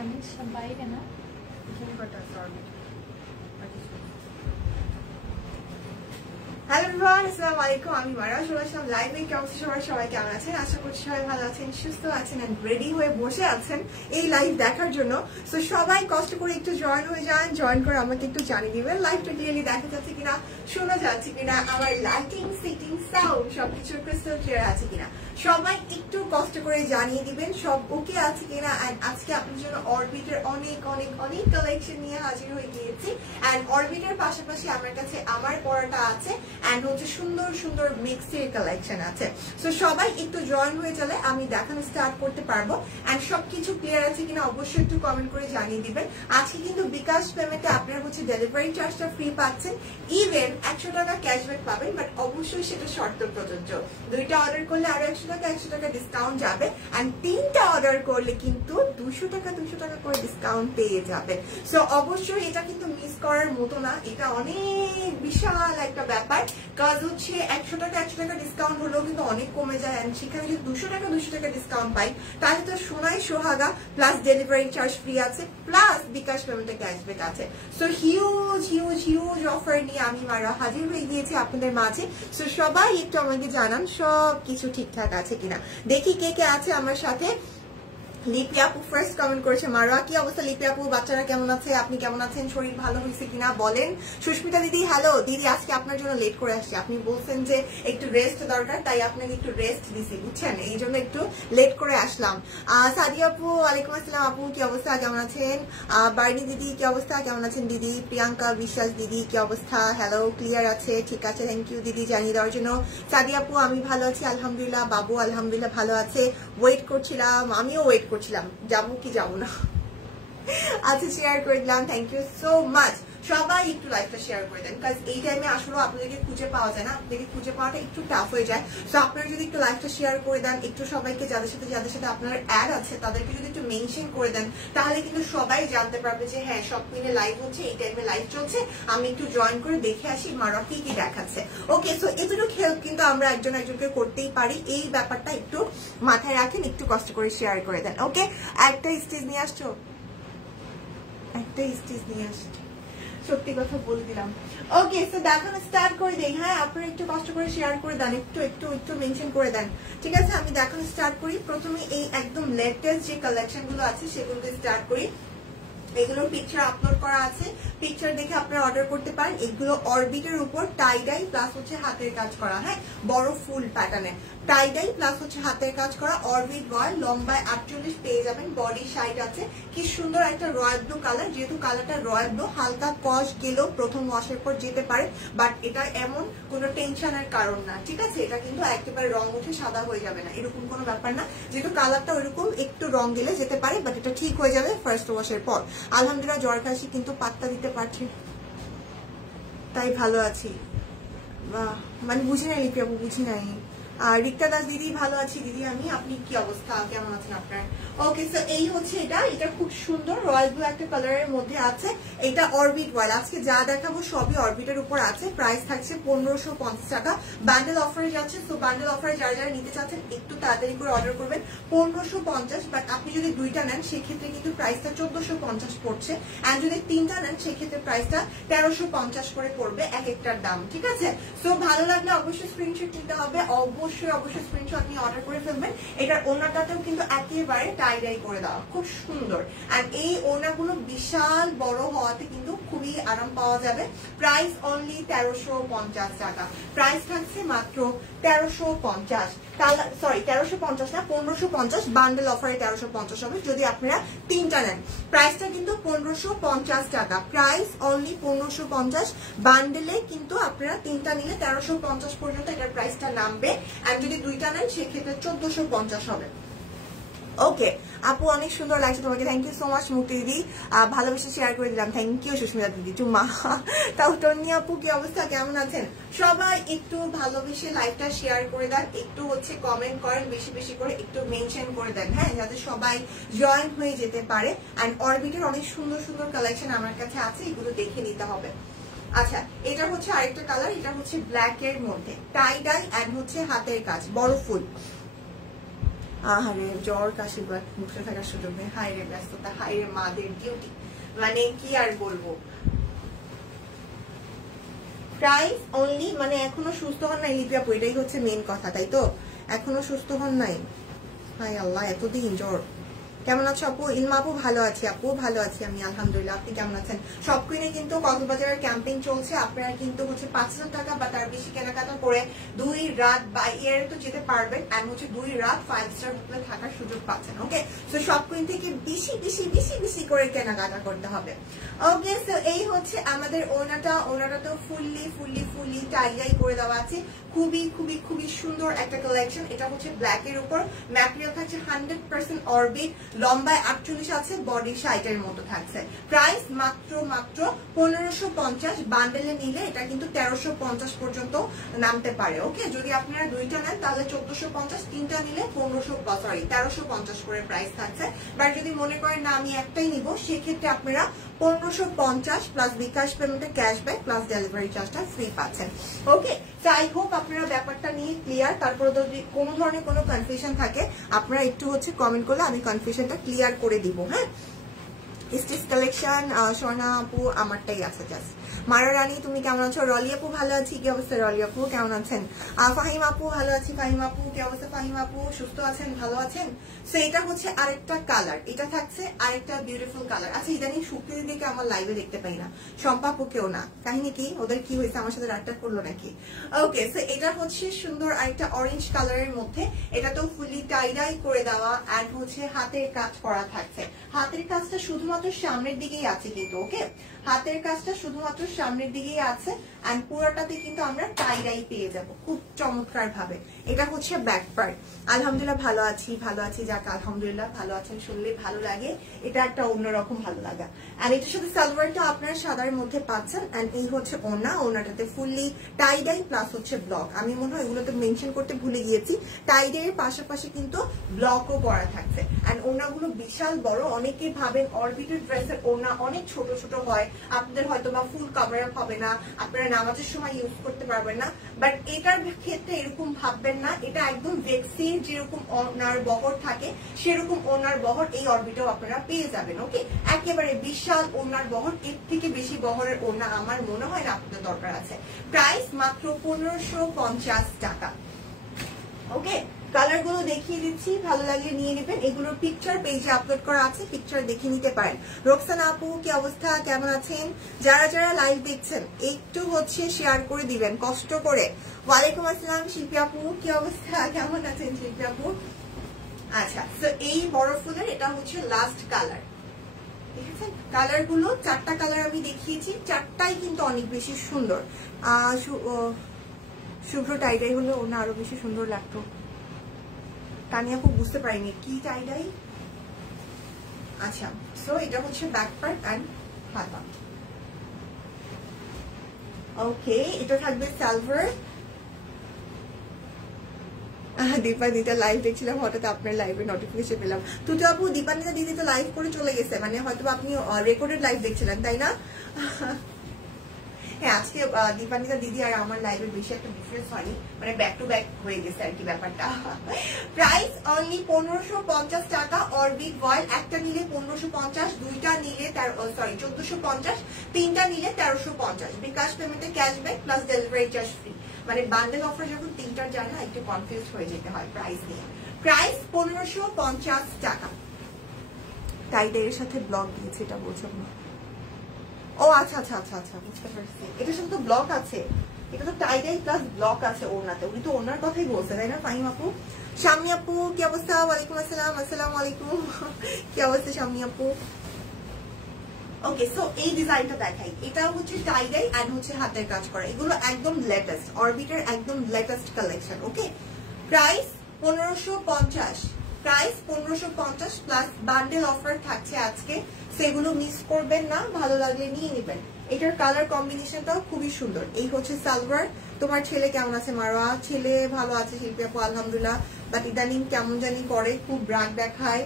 কামিজ সব বাইরে না হ্যালো এভরিওয়ান, আসসালামু আলাইকুম। আমি মারা চলে আসলাম লাইভে। কেমন সবাই কেমন আছেন? আশা করছি সবাই ভালো আছেন, সুস্থ আছেন এন্ড রেডি হয়ে বসে আছেন এই লাইভ দেখার জন্য। সো সবাই কষ্ট করে একটু জয়েন হয়ে যান, জয়েন করে আমাকে একটু জানিয়ে দিবেন লাইভটা ক্লিয়ারলি দেখা যাচ্ছে কিনা, শোনা যাচ্ছে কিনা, আমার লাইটিং সিটিং সাউন্ড সবকিছু ক্রিস্টাল ক্লিয়ার আছে কিনা। সবাই একটু কষ্ট করে জানিয়ে দিবেন সব ওকে আছে কিনা। এন্ড আজকে আপনার জন্য অরবিটের অনেক অনেক অনেক কালেকশন নিয়ে হাজির হয়ে গিয়েছি। এন্ড অরবিটের পাশাপাশি আমার কাছে আমার পড়াটা আছে এন্ড হচ্ছে সুন্দর সুন্দর মিক্সের কালেকশন আছে। সো সবাই একটু জয়েন হয়ে চলে আমি দেখানো স্টার্ট করতে পারবো। এন্ড সবকিছু ক্লিয়ার আছে কিনা অবশ্যই একটু কমেন্ট করে জানিয়ে দিবেন। আজকে কিন্তু বিকাশ পেমেন্টে আপনারা হচ্ছে ডেলিভারি চার্জটা ফ্রি পাচ্ছেন, ইভেন 100 টাকা ক্যাশব্যাক পাবেন, বাট অবশ্যই সেটা শর্ত প্রযোজ্য। 2টা অর্ডার করলে আরো 100 টাকা ডিসকাউন্ট যাবে। এন্ড 3টা অর্ডার করলে কিন্তু 200 টাকা করে ডিসকাউন্ট পেয়ে যাবেন। সো অবশ্যই এটা কিন্তু মিস করার মতো না, এটা অনেক বিশাল একটা ব্যাপার। কাজ হচ্ছে 100 টাকা ডিসকাউন্ট হলেও কিন্তু অনেক কমে যায়। এন্ড সেখানে যদি 200 টাকা ডিসকাউন্ট পাই তাহলে তো সোনাই সোহাগা, প্লাস ডেলিভারি চার্জ ফ্রি আছে, প্লাস বিকাশ পেমেন্টে ক্যাশব্যাক আছে। So huge huge huge offer নিয়ে আমি মারা হাজির হয়ে গিয়েছি আপনাদের মাঝে। সো সবাই একটু আমাকে জানান সব কিছু ঠিকঠাক আছে কিনা। দেখি কে কে আছে আমার সাথে। লিপি আপু ফার্স্ট কমেন্ট করেছে। মারোয়া, কি অবস্থা লিপি আপু? বাচ্চারা কেমন আছে? আপনি কেমন আছেন? শরীর ভালো হয়েছে কিনা বলেন। সুস্মিতা দিদি, হ্যালো দিদি, আজকে আপনার জন্য লেট করে আসছি। আপনি বলছেন যে একটু রেস্ট দরকার, তাই আপনাকে একটু রেস্ট দিছি, বুঝছেন, এই জন্য একটু লেট করে আসলাম। সাদিয়া আপু, ওয়ালাইকুম আসসালাম আপু, কি অবস্থা, কেমন আছেন? বার্নি দিদি, কি অবস্থা, কেমন আছেন দিদি? প্রিয়াঙ্কা বিশ্বাস দিদি, কি অবস্থা? হ্যালো, ক্লিয়ার আছে, ঠিক আছে, থ্যাংক ইউ দিদি জানিয়ে দেওয়ার জন্য। সাদিয়া আপু, আমি ভালো আছি আলহামদুলিল্লাহ। বাবু আলহামদুলিল্লাহ ভালো আছে, ওয়েট করছিলাম, আমিও ওয়েট করছিলাম যাবো কি যাবো না। আচ্ছা, শেয়ার করে দিলাম, থ্যাংক ইউ সো মাচ। সবাই একটু লাইভটা শেয়ার করে দেন, কারণ এই টাইমে আসলে আপনাদেরকে খুঁজে পাওয়া যায় না, আপনাদেরকে খুঁজে পাওয়াটা একটু টাফ হয়ে যায়। সো আপনারা যদি একটু লাইভটা শেয়ার করে দেন, একটু সবাইকে যাদের সাথে আপনার অ্যাড আছে তাদেরকে যদি একটু মেনশন করে দেন, তাহলে কিন্তু সবাই জানতে পারবে যে হ্যাঁ সব মিলে লাইভ হচ্ছে, এই টাইমে লাইভ চলছে, আমি একটু জয়েন করে দেখে আসি মারা কি কি দেখাচ্ছে। ওকে, সো এতটুকু হেল্প কিন্তু আমরা একজনকে করতেই পারি, এই ব্যাপারটা একটু মাথায় রাখেন, একটু কষ্ট করে শেয়ার করে দেন। ওকে, একটা স্টেজ নিয়ে আসছো, একটা স্টেজ নিয়ে আসছো, সত্যি কথা বলে দিলাম। ওকে, তো দেখানো স্টার্ট করে দেই। হ্যাঁ, আপনারা একটু কষ্ট করে শেয়ার করে দেন, একটু মেনশন করে দেন, ঠিক আছে? আমি দেখানো স্টার্ট করি। প্রথমে এই একদম লেটেস্ট যে কালেকশন গুলো আছে সেগুলোকে স্টার্ট করি। এগুলোর পিকচার আপলোড করা আছে, পিকচার দেখে আপনারা অর্ডার করতে পারেন। এগুলো অরবিটের উপর টাই ডাই প্লাস হচ্ছে হাতের কাজ করা, হ্যাঁ বড় ফুল প্যাটার্নে টাই ডাই প্লাস হচ্ছে হাতের কাজ করা। অরবিট রয়্যাল, লম্বায় 48 পেয়ে যাবেন, বডি সাইড আছে। কি সুন্দর একটা রয়্যাল ব্লু কালার, যেহেতু কালারটা রয়্যাল ব্লু, হালকা কস গেলেও প্রথম ওয়াশের পর যেতে পারে, বাট এটা এমন কোনো টেনশনের কারণ না, ঠিক আছে? এটা কিন্তু একেবারে রং উঠে সাদা হয়ে যাবে না, এরকম কোনো ব্যাপার না। যেহেতু কালারটা ওইরকম একটু রং গেলে যেতে পারে, বাট এটা ঠিক হয়ে যাবে ফার্স্ট ওয়াশের পর। আলহামদুলিল্লাহ জ্বর কাশি কিন্তু পাত্তা দিতে পারছি, তাই ভালো আছি। মানে বুঝি নাই লিপি আপু, বুঝি নাই। রিক্তা দাস দিদি, ভালো আছি দিদি আমি, আপনি কি অবস্থা, কেমন আছেন আপনার? ওকে, সো এই হচ্ছে এটা খুব সুন্দর রয়্যাল ব্লু একটা কালারের মধ্যে আছে। এটা অরবিট রয়্যাল, আজকে যা দেখাবো সবই অরবিটের উপর আছে। প্রাইস থাকছে 1550 টাকা, বান্ডেল অফারে যাচ্ছে। সো বান্ডেল অফারে যারা নিতে চাচ্ছেন একটু তাড়াতাড়ি করে অর্ডার করবেন। 1550, বাট আপনি যদি 2টা নেন সেক্ষেত্রে কিন্তু প্রাইসটা 1450 পড়ছে। এন্ড যদি 3টা নেন সেক্ষেত্রে প্রাইসটা 1350 করে পড়বে এক একটার দাম, ঠিক আছে? সো ভালো লাগলে অবশ্যই স্ক্রিনশট নিতে হবে, অবশ্যই স্ক্রিনশট নিয়ে অর্ডার করে ফেলবেন। এটার ওড়নাটাতেও কিন্তু একেবারে টাই ডাই করে দেওয়া, খুব সুন্দর। আর এই ওড়নাগুলো বিশাল বড় হওয়াতে কিন্তু খুবই আরাম পাওয়া যাবে। প্রাইস অনলি 1350 টাকা, প্রাইস থাকছে মাত্র 1350, সরি 1350 না 1550, বান্ডেল অফারে 1350 হবে যদি আপনারা 3টা নেন। প্রাইসটা কিন্তু 1550 টাকা, প্রাইস অনলি 1550। বান্ডেলে কিন্তু আপনারা 3টা নিলে 1350 পর্যন্ত এটার প্রাইসটা নামবে। আর যদি 2টা নেন সেক্ষেত্রে 1450 হবে। ওকে আপু, অনেক সুন্দর লাগছে তোমাকে, থ্যাংক ইউ সো মাচ মুক্তি দিদি, ভালোবেসে শেয়ার করে দিলাম, থ্যাংক ইউ সুস্মিতা দিদি, চুম্মা। তাও টনি আপু, কি অবস্থা, কেমন আছেন? সবাই একটু ভালোবেসে লাইভটা শেয়ার করে দেন, একটু হচ্ছে কমেন্ট করেন, বেশি বেশি করে একটু মেনশন করে দেন, হ্যাঁ, যাতে সবাই জয়েন হয়ে যেতে পারে। অ্যান্ড অরবিটের অনেক সুন্দর সুন্দর কালেকশন আমার কাছে আছে, এগুলো দেখে নিতে হবে। আচ্ছা, এটা হচ্ছে আরেকটা কালার, এটা হচ্ছে ব্ল্যাক এর মধ্যে টাই ডাই এন্ড হচ্ছে হাতের কাজ, বড় ফুল। আহারে জ্বর কাশি বসে থাকার সুযোগ নেই, হাইরে ব্যস্ততা, হাইরে মাদের ডিউটি, মানে কি আর বলবো। প্রাইস অনলি, মানে এখনো সুস্থ হন নাই লিপি আপু, এটাই হচ্ছে মেন কথা, তাই তো? এখনো সুস্থ হন নাই, হাই আল্লাহ এতদিন জ্বর। কেমন আছো আপু? ইলমা আপু ভালো আছি, আপু ভালো আছি আমি আলহামদুলিল্লাহ, আপনি কেমন আছেন? সব কুইনে কিন্তু কক্সবাজারের ক্যাম্পেইন চলছে, আপনারা কিন্তু হচ্ছে 5,000 টাকা বা তার বেশি কেনাকাটা করে 2 রাত বা ইয়ারে তো যেতে পারবেন, এন্ড হচ্ছে 2 রাত 5 স্টার হোটেলে থাকার সুযোগ পাচ্ছেন। ওকে, সো সব কুইন থেকে বেশি বেশি বেশি বেশি করে কেনাকাটা করতে হবে। ওকে, সো এই হচ্ছে আমাদের ওনাটা তো ফুললি ফুললি ফুললি টাই করে দেওয়া আছে, খুবই খুবই খুবই সুন্দর একটা কালেকশন। এটা হচ্ছে ব্ল্যাক এর উপর, ম্যাটেরিয়াল থাকছে 100% অরবিট, লম্বায় 48 আছে, বডি 60 এর মতো থাকছে। প্রাইস মাত্র 1550, বান্ডেলে নিলে এটা কিন্তু 1350 পর্যন্ত নামতে পারে। ওকে, যদি আপনারা দুইটা নেন তাহলে 1450, তিনটা নিলে 1350 করে প্রাইস থাকছে। বাট যদি মনে করেন না আমি একটাই নিব, সেক্ষেত্রে আপনারা 1550 প্লাস বিকাশ পেমেন্টে ক্যাশব্যাক প্লাস ডেলিভারি চার্জটা ফ্রি পাচ্ছেন। ওকে, আই হোপ আপনারা ব্যাপারটা নিয়ে ক্লিয়ার। তারপরে যদি কোনো ধরনের কোনো কনফিউশন থাকে আপনারা একটু হচ্ছে কমেন্ট করলে আমি কনফিউশনটা ক্লিয়ার করে দিব। হ্যাঁ, স্টিচ কালেকশন স্বর্ণা আপু আমারটাই আছে জাস্ট। মারা রানী তুমি কেমন আছো? রলি আপু ভালো আছি, কি অবস্থা রলি আপু, কেমন আছেন? ফাহিম আপু ভালো আছি, ফাহিম আপু কি অবস্থা? ফাহিম আপু সুস্থ আছেন, ভালো আছেন? সো এটা হচ্ছে আরেকটা কালার, এটা থাকছে আরেকটা বিউটিফুল কালার। আচ্ছা, ইদানিং শুক্তি দিদিকে আমার লাইভে দেখতে পাই না, শম্পা কেউ না, কাহিনী কি? ওদের কি হয়েছে, আমার সাথে রাগটা করলো নাকি? ওকে, সো এটা হচ্ছে সুন্দর আরেকটা অরেঞ্জ কালারের মধ্যে, এটা তো ফুলি টাই করে দেওয়া, অ্যান্ড হচ্ছে হাতের কাজ করা থাকছে। হাতের কাজটা শুধুমাত্র সামনের দিকেই আছে কিন্তু, ওকে, হাতের কাজটা শুধুমাত্র সামনের দিকেই আছে, এন্ড পুরোটাতে কিন্তু আমরা টাই পেয়ে যাব খুব চমৎকার ভাবে। এটা হচ্ছে ব্যাক পার্ট। আলহামদুলিল্লাহ ভালো আছি, ভালো আছি, যাক আলহামদুলিল্লাহ ভালো আছেন শুনলে ভালো লাগে, এটা একটা অন্যরকম ভালো লাগা। এন্ড এটার সাথে সালোয়ারটা আপনারা সাদার মধ্যে পাচ্ছেন, এন্ড এই হচ্ছে ওড়নাটাতে ফুললি টাই প্লাস হচ্ছে ব্লক। আমি মনে হয় এগুলোতে মেনশন করতে ভুলে গিয়েছি, টাই এর পাশাপাশি কিন্তু ব্লকও করা থাকছে। এন্ড ওড়নাগুলো বিশাল বড়, অনেকেই ভাবেন অরবিটের ড্রেসের ওড়না অনেক ছোট ছোট হয়, আপনাদের হয়তো বা ফুল কভার আপ হবে না, আপনারা নামাজের সময় ইউজ করতে পারবেন না, বাট এটার ক্ষেত্রে এরকম ভাববেন না। এটা একদম ভেক্সির যেরকম ওড়নার বহর থাকে সেরকম ওড়নার বহর এই অরবিটেও আপনারা পেয়ে যাবেন। ওকে, একেবারে বিশাল ওড়নার বহর, এর থেকে বেশি বহরের ওড়না আমার মনে হয় না আপনাদের দরকার আছে। প্রাইস মাত্র 1550 টাকা। ওকে, কালার গুলো দেখিয়ে দিচ্ছি, ভালো লাগলে নিয়ে নেবেন। এগুলোর পিকচার পেজে আপলোড করা আছে, পিকচার দেখে নিতে পারেন। রোকসানা আপু কি অবস্থা, কেমন আছেন? যারা যারা লাইভ দেখছেন একটু হচ্ছে শেয়ার করে দিবেন কষ্ট করে। ওয়ালাইকুম আসসালাম শিল্পী আপু, কি অবস্থা, কেমন আছেন শিল্পী আপু? আচ্ছা, তো এই বড় ফুলের এটা হচ্ছে লাস্ট কালার, ঠিক আছে? কালার গুলো 4টা কালার আমি দেখিয়েছি, 4টাই কিন্তু অনেক বেশি সুন্দর। শুভ্র টাইডাই হলে ওনা আরো বেশি সুন্দর লাগতো। তানিয়া খুব বুঝতে পারিনি কি টাইডাই। আচ্ছা, সো এটা হচ্ছে ব্যাক পার্ট এন্ড হাতা। ওকে, এটা থাকবে সালভার। দীপানিতা লাইভ দেখছিলাম, হঠাৎ আপনার লাইভে নোটিফিকেশন পেলাম। তুই আপু দীপানিতা দিদি তো লাইভ করে চলে গেছে, মানে হয়তো আপনি রেকর্ডেড লাইভ দেখছিলেন তাই না? হ্যাঁ, আজকে দীপানিতা দিদি আর আমার লাইভের বেশি একটা ডিফারেন্স হয়নি, মানে ব্যাক টু ব্যাক হয়ে গেছে আর কি ব্যাপারটা। প্রাইস অনলি 1550 টাকা। অরবিট ভয়েল একটা নিলে 1550, দুইটা নিলে 1450, তিনটা নিলে 1350। বিকাশ পেমেন্টে cashback plus delivery charge free. মানে বান্ডেল অফার যখন তিনটার যায় না একটু কনফিউজ হয়ে যেতে হয় প্রাইস নিয়ে। প্রাইস 1550 টাকা। টাইডের সাথে ব্লক দিয়েছে, এটা বলছেন না? ও আচ্ছা আচ্ছা আচ্ছা আচ্ছা, বুঝতে পারছি। এটার সাথে তো ব্লক আছে, এটা তো টাইডাই প্লাস ব্লক আছে ওড়নাতে। উনি তো ওনার কথাই বলছে তাই না ফাহিম আপু? শাম্মী আপু কি অবস্থা? ওয়ালাইকুম আসসালাম, আসসালামু আলাইকুম, কি অবস্থা শাম্মী আপু? ওকে, সো এই ডিজাইনটা দেখাই, এটা হচ্ছে টাইডাই এন্ড হচ্ছে হাতের কাজ করা, এগুলো একদম লেটেস্ট, অরবিটের একদম latest collection. Okay, price 1550, price 1550 plus bundle offer থাকছে আজকে, সেগুলো মিস করবেন না, ভালো লাগলে নিয়ে নেবেন। এটার কালার কম্বিনেশনটাও খুবই সুন্দর। এই হচ্ছে সালোয়ার। তোমার ছেলে কেমন আছে মারোয়া? ছেলে ভালো আছে শিল্পী আপু আলহামদুলিল্লাহ, বাট ইদানিং কেমন জানি করে, খুব রাগ দেখায়,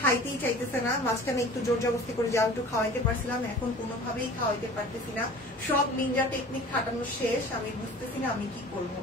খাইতেই চাইতেছে না। মাঝখানে একটু জোর জবরদস্তি করে যাও একটু খাওয়াইতে পারছিলাম, এখন কোনোভাবেই খাওয়াইতে পারতেছি না। সব নিনজা টেকনিক খাটানো শেষ, আমি বুঝতেছি না আমি কি করব।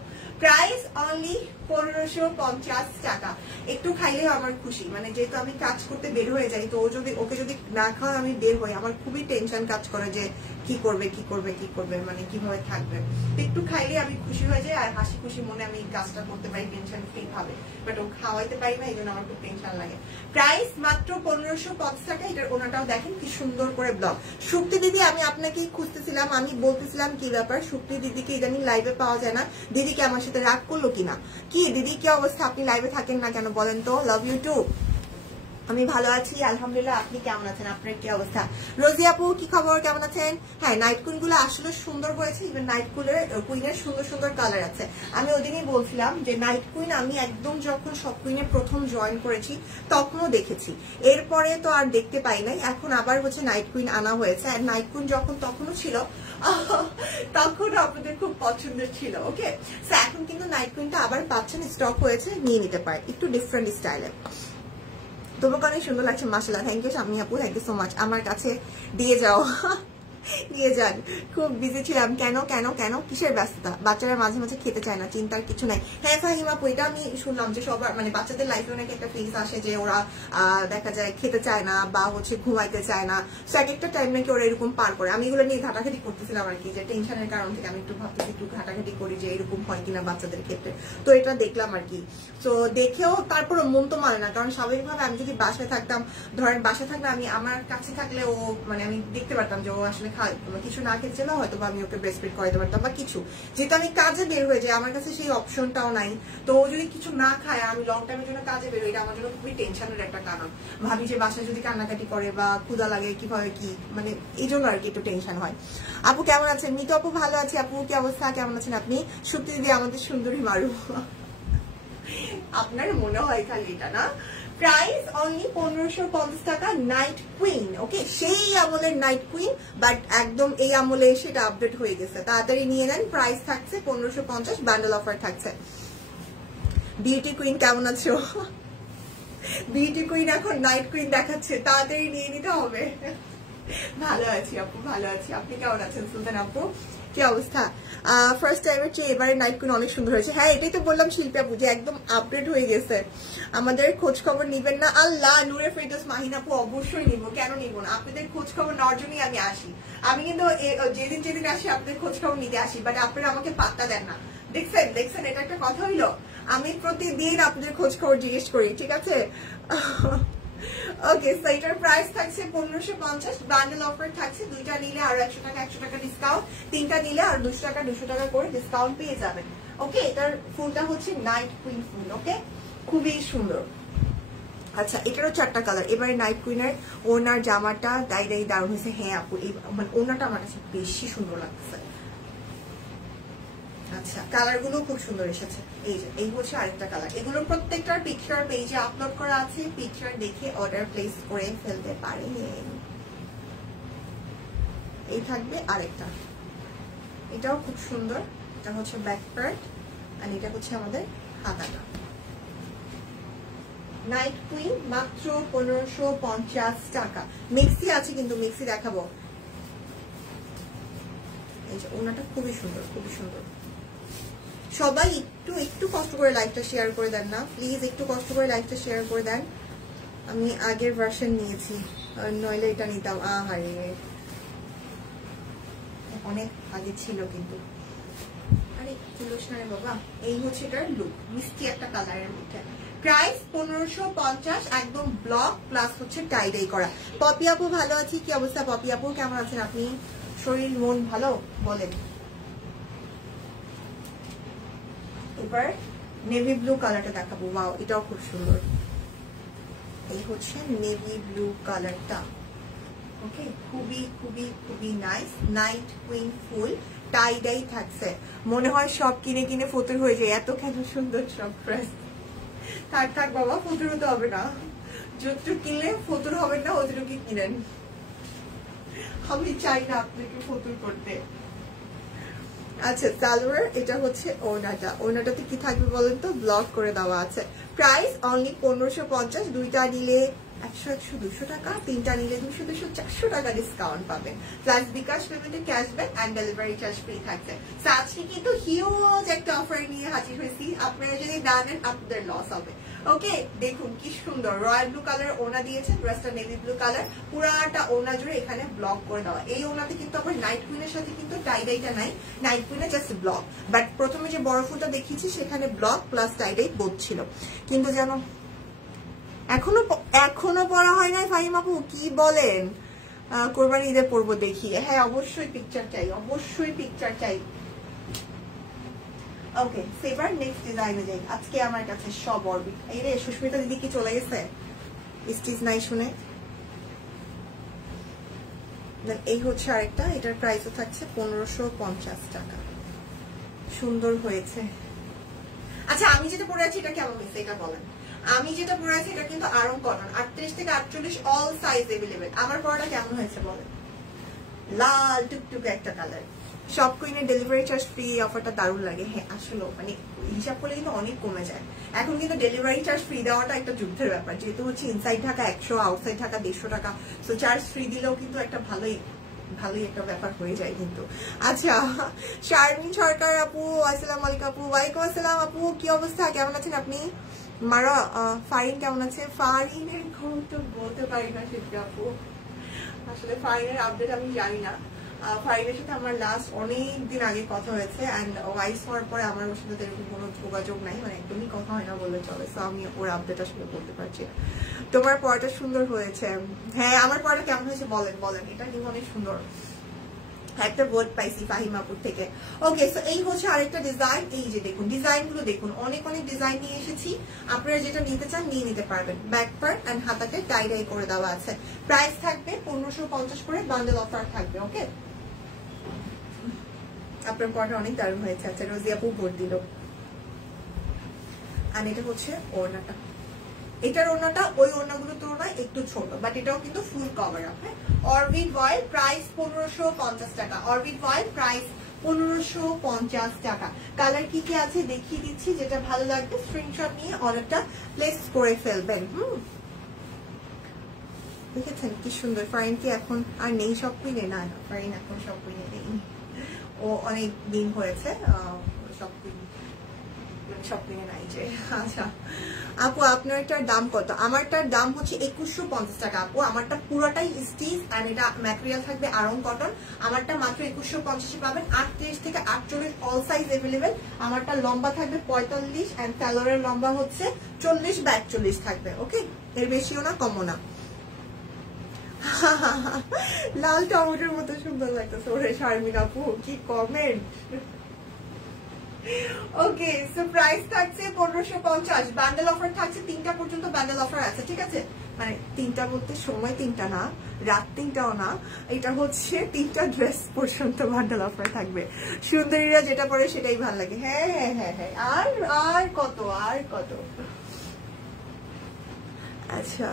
প্রাইস অনলি 1550 টাকা। একটু খাইলেও আমার খুশি, মানে যেহেতু আমি কাজ করতে বের হয়ে যাই, তো ওকে যদি না খাওয়া আমি বের হই, আমার খুবই টেনশন কাজ করে যে কি করবে কি করবে কি করবে, মানে কিভাবে থাকবে। একটু খাইলে আমি খুশি হয়ে যাই আর হাসি খুশি মনে আমি কাজটা করতে পারি টেনশন ফ্রি ভাবে। বাট ও খাওয়াইতে পারি না, এই জন্য আমার খুব টেনশন লাগে। প্রাইস মাত্র 1550 টাকা। এটার ওনাটাও দেখেন কি সুন্দর করে ব্লক। শুক্তি দিদি আমি আপনাকে খুঁজতেছিলাম, আমি বলতেছিলাম কি ব্যাপার, শুক্তি দিদিকে ইদানিং লাইভে পাওয়া যায় না। দিদিকে আমার সাথে রাগ করলো কিনা, কি দিদি কি অবস্থা, আপনি লাইভে থাকেন না কেন বলেন তো? Love you too. আমি ভালো আছি আলহামদুলিল্লাহ, আপনি কেমন আছেন, আপনার কি অবস্থা? রোজি আপু কি খবর, কেমন আছেন? হ্যাঁ, নাইট কুইন গুলো আসলে সুন্দর হয়েছে, ইভেন নাইট কুইনের সুন্দর সুন্দর কালার আছে। আমি ওদিনই বলছিলাম যে নাইট কুইন আমি একদম যখন সব কুইনে প্রথম জয়েন করেছি তখনও দেখেছি, এরপরে তো আর দেখতে পাই নাই। এখন আবার হচ্ছে নাইট কুইন আনা হয়েছে, আর নাইট কুইন যখন তখনও ছিল তখন আপনাদের খুব পছন্দের ছিল। ওকে, এখন কিন্তু নাইট কুইনটা আবার পাচ্ছেন, স্টক হয়েছে, নিয়ে নিতে পারে, একটু ডিফারেন্ট স্টাইলে। তোমাকে অনেক সুন্দর লাগছে মাশাআল্লাহ। থ্যাংক ইউ শাম্মী আপু, থ্যাংক ইউ সো মাচ। আমার কাছে দিয়ে যাও দিয়ে যান, খুব বিজি ছিলাম। কেন কেন কেন কিসের ব্যস্ততা? বাচ্চারা মাঝে মাঝে খেতে চায় না, চিন্তার কিছু নাই। হ্যাঁ ফাহিম আপু, এটা আমি শুনলাম যে সবার মানে বাচ্চাদের লাইফে নাকি একটা ফেজ আসে যে ওরা দেখা যায় খেতে চায় না বা হচ্ছে ঘুমাইতে চায় না, সো এক একটা টাইম নাকি ওরা এরকম পার করে। আমি এগুলো নিয়ে ঘাটাঘাটি করতেছিলাম আর কি, যে টেনশনের কারণ থেকে আমি একটু ভাবতেছি একটু ঘাটাঘাটি করি যে এরকম হয় কিনা বাচ্চাদের ক্ষেত্রে। তো এটা দেখলাম আর কি, তো দেখেও তারপরে মন তো মানে না, কারণ স্বাভাবিকভাবে আমি যদি বাসায় থাকতাম, ধরেন বাসায় থাকলে আমি আমার কাছে থাকলে ও মানে আমি দেখতে পারতাম যে ও আসলে কিছু না খেতে চাইলে হয়তো বা আমি ওকে ব্রেস্ট ফিড করাতে পারতাম বা কিছু। যেহেতু আমি কাজে বের হয়ে যাই, আমার কাছে সেই অপশনটাও নাই, তো ও যদি কিছু না খায় আমি লং টাইমের জন্য কাজে বের হই, এটা আমার জন্য খুবই টেনশনের একটা কারণ। ভাবি যে বাসায় যদি কান্নাকাটি করে বা ক্ষুধা লাগে কিভাবে কি, মানে এই জন্য আর কি একটু টেনশন হয়। আপু কেমন আছেন? মিতু আপু ভালো আছি। আপু কি অবস্থা, কেমন আছেন আপনি? শুক্তি দিদি আমাদের সুন্দরী মারু আপনার মনে হয় খালি এটা না। প্রাইস অনলি 1550 টাকা। নাইট কুইন, ওকে, সেই আমলের নাইট কুইন, বাট একদম এই আমলে এসে এটা আপডেট হয়ে গেছে, তাড়াতাড়ি নিয়ে নেন। প্রাইস থাকছে 1550, বান্ডেল অফার থাকছে। বিউটি কুইন কেমন আছো? বিউটি কুইন এখন নাইট কুইন দেখাচ্ছে, তাড়াতাড়ি নিয়ে নিতে হবে। ভালো আছি আপু, ভালো আছি। আপনি কেমন আছেন সুলতান আপু, কি অবস্থা? ফার্স্ট টাইমের চেয়ে এবারে নাইট কুইন অনেক সুন্দর হয়েছে। হ্যাঁ, এটাই তো বললাম শিল্পী আপু যে একদম আপডেট হয়ে গেছে। আমাদের খোঁজ খবর নিবেন না? আল্লাহ, নূরে ফেরদৌস মাহিন আপু অবশ্যই নিব, কেন নিব না? আপনাদের খোঁজ খবর নেওয়ার জন্যই আমি আসি। আমি কিন্তু যেদিন যেদিন আসি আপনাদের খোঁজ খবর নিতে আসি, বাট আপনারা আমাকে পাত্তা দেন না। দেখছেন দেখছেন, এটা একটা কথা হইলো? আমি প্রতিদিন আপনাদের খোঁজ খবর জিজ্ঞেস করি, ঠিক আছে? ওকে, সো এটার প্রাইস থাকছে 1550, বান্ডেল অফার থাকছে, দুইটা নিলে আর 100 টাকা ডিসকাউন্ট, তিনটা নিলে আর 200 টাকা করে ডিসকাউন্ট পেয়ে যাবেন। ওকে, এটার ফুলটা হচ্ছে নাইট কুইন ফুল, ওকে, খুবই সুন্দর। আচ্ছা, এটারও 4টা কালার। এবারে নাইট কুইনের ওনার জামাটা দারুণ হয়েছে। হ্যাঁ আপু, এই মানে ওনাটা আমার কাছে বেশি সুন্দর লাগছে। আচ্ছা, কালার গুলো খুব সুন্দর এসেছে। এই যে এই হচ্ছে আরেকটা কালার। এগুলো প্রত্যেকটার পিকচার পেজে আপলোড করা আছে, পিকচার দেখে অর্ডার প্লেস করে ফেলতে পারেন। এই থাকবে আরেকটা, এটাও খুব সুন্দর। এটা হচ্ছে ব্যাক পার্ট আর এটা হচ্ছে আমাদের হাতাটা। নাইট কুইন মাত্র 1550 টাকা। মেক্সি আছে কিন্তু, মেক্সি দেখাবো। এই যে ওনাটা খুবই সুন্দর, খুবই সুন্দর। সবাই একটু একটু কষ্ট করে লাইভটা শেয়ার করে দেন না প্লিজ, একটু কষ্ট করে লাইভটা শেয়ার করে দেন। আমি আগের ভার্সন নিয়েছি, নইলে এটা নিতাম। আহারে, অনেক আগে ছিল কিন্তু। আরে তুলোস না রে বাবা। এই হচ্ছে এটার লুক, মিষ্টি একটা কালারের মধ্যে। প্রাইস 1550, একদম ব্লক প্লাস হচ্ছে টাই করা। পপি আপু ভালো আছি, কি অবস্থা পপি আপু, কেমন আছেন আপনি? শরীর মন ভালো বলেন। এবার নেভি ব্লু কালারটা দেখাবো। ওয়াও, এটাও খুব সুন্দর। এই হচ্ছে নেভি ব্লু কালারটা, ওকে, খুবই খুবই খুবই নাইস। নাইট কুইন ফুল টাই থাকছে। মনে হয় সব কিনে কিনে ফতুর হয়ে যায়, এত কেন সুন্দর সব ড্রেস। থাক বাবা, ফতুর হতে হবে না, যতটুকু কিনলে ফতুর হবে না অতটুকু কিনেন। আমি চাই না আপনাকে ফতুর করতে। আচ্ছা, সালোয়ার এটা হচ্ছে ওড়নাটা। ওড়নাটাতে কি থাকবে বলেন তো? ব্লক করে দেওয়া আছে। প্রাইস অনলি 1550, দুইটা নিলে 100 100 200 টাকা, তিনটা নিলে 200 200 400 টাকা ডিসকাউন্ট পাবেন, প্লাস বিকাশ পেমেন্টে cashback and delivery charge free থাকবে। আজকে কিন্তু হিউজ একটা অফার নিয়ে হাজির হয়েছি, আপনারা যদি না নেন আপনাদের লস হবে। ওকে, দেখুন কি সুন্দর রয়্যাল ব্লু কালার ওনা দিয়েছে, ড্রেসটা নেভি ব্লু কালার, পুরাটা ওনা জুড়ে এখানে ব্লক করে দেওয়া। এই ওনাতে কিন্তু আবার নাইট কুইনের সাথে কিন্তু টাইডাইটা নাই, নাইট কুইনে জাস্ট ব্লক, বাট প্রথমে যে বড় ফুলটা দেখিয়েছি সেখানে ব্লক প্লাস টাইডাই বোধ ছিল, কিন্তু যেন এখনো পড়া হয় নাই। ফাহিম আপু কি বলেন? কোরবানি ঈদে পড়বো দেখি। হ্যাঁ অবশ্যই পিকচার চাই, অবশ্যই পিকচার চাই। ওকে, সেবার নেক্সট ডিজাইনে যাই। আজকে আমার কাছে সব অরবিট। এই রে সুস্মিতা দিদি কি চলে গেছে স্টিচ নাই শুনে? এই হচ্ছে আরেকটা, এটার প্রাইসও থাকছে 1550 টাকা। সুন্দর হয়েছে। আচ্ছা আমি যেটা পরে আছি এটা কেমন হয়েছে এটা বলেন। আমি যেটা পরে আছি এটা কিন্তু আরং কটন, 38 থেকে 48 অল সাইজ अवेलेबल। আমার পরাটা কেমন হয়েছে বলেন? লাল টুকটুকে একটা কালার। সব কুইনের ডেলিভারি চার্জ ফ্রি, অফারটা দারুণ লাগে। হ্যাঁ আসলে মানে হিসাব করলে কিন্তু অনেক কমে যায়। এখন কিন্তু ডেলিভারি চার্জ ফ্রি দেওয়াটা একটা যুদ্ধের ব্যাপার, যেহেতু হচ্ছে ইনসাইড ঢাকা 100, আউটসাইড ঢাকা 150 টাকা, সো চার্জ ফ্রি দিলেও কিন্তু একটা ভালোই একটা ব্যাপার হয়ে যায় কিন্তু। আচ্ছা শারমিন সরকার আপু আসসালামু আলাইকুম আপু। ওয়ালাইকুম আসসালাম আপু, কি অবস্থা, কেমন আছেন আপনি? মারা ফারিন কেমন আছে? ফারিনের খবর তো বলতে পারি না শিল্পী আপু, আসলে ফারিনের আপডেট আমি জানি না। ফারিনের সাথে আমার লাস্ট অনেক দিন আগে কথা হয়েছে, অ্যান্ড ওয়াইস হওয়ার পরে আমার ওর সাথে এরকম কোনো যোগাযোগ নাই, মানে একদমই কথা হয় না বললে চলে, সো আমি ওর আপডেট আসলে বলতে পারছি। তোমার পড়াটা সুন্দর হয়েছে। হ্যাঁ আমার পড়াটা কেমন হয়েছে বলেন বলেন, এটা কিন্তু অনেক সুন্দর, একটা বোর্ড পাইছি ফাহিমাপুর থেকে। ওকে, সো এই হচ্ছে আরেকটা ডিজাইন। এই যে দেখুন ডিজাইন গুলো দেখুন, অনেক অনেক ডিজাইন নিয়ে এসেছি, আপনারা যেটা নিতে চান নিয়ে নিতে পারবেন। Back part and হাতাতে tie die করে দেওয়া আছে। প্রাইস থাকবে 1550 করে, বান্ডেল অফার থাকবে। ওকে, আপনার পড়াটা অনেক দারুণ হয়েছে। আচ্ছা রোজি আপু ভোট দিল। আর এটা হচ্ছে ওড়নাটা, এটার ওড়নাটা ওই ওড়নাগুলোর তুলনায় একটু ছোট, বাট এটাও কিন্তু ফুল কভার আপ। হ্যাঁ, অরবিট ভয়েল প্রাইস 1550 টাকা। অরবিট ভয়েল প্রাইস 1550 টাকা। কালার কি কি আছে দেখিয়ে দিচ্ছি, যেটা ভালো লাগবে স্ক্রিনশট নিয়ে অর্ডারটা প্লেস করে ফেলবেন। দেখেছেন কি সুন্দর। ফারিন কি এখন আর নেই সব কুইনে? না ফারিন এখন সব কুইনে নেই, ও অনেক দিন হয়েছে সব কুইনে নাই যে। আচ্ছা আপু আপনারটার দাম কত? আমারটার দাম হচ্ছে 2150 টাকা আপু। আমারটা পুরোটাই স্টিচ এন্ড এটা ম্যাটেরিয়াল থাকবে আরং কটন। আমারটা মাত্র 2150 পাবেন। 38 থেকে 48 অল সাইজ अवेलेबल। আমারটা লম্বা থাকবে 45 এন্ড সালোয়ারের লম্বা হচ্ছে 40 বা 41 থাকবে। ওকে, এর বেশিও না কমও না। লাল টমেটোর মতো সুন্দর লাগতেছে ওরে শারমিন আপু, কি কমেন্ট। ওকে, সো প্রাইস থাকছে 1550। বান্ডেল অফার থাকছে 3টা পর্যন্ত, বান্ডেল অফার আছে। ঠিক আছে, মানে 3টা বলতে সময় 3টা না, রাত 3টাও না, এটা হচ্ছে 3টা ড্রেস পর্যন্ত বান্ডেল অফার থাকবে। সুন্দরীরা যেটা পরে সেটাই ভালো লাগে। হ্যাঁ হ্যাঁ হ্যাঁ হ্যাঁ, আর কত আর কত। আচ্ছা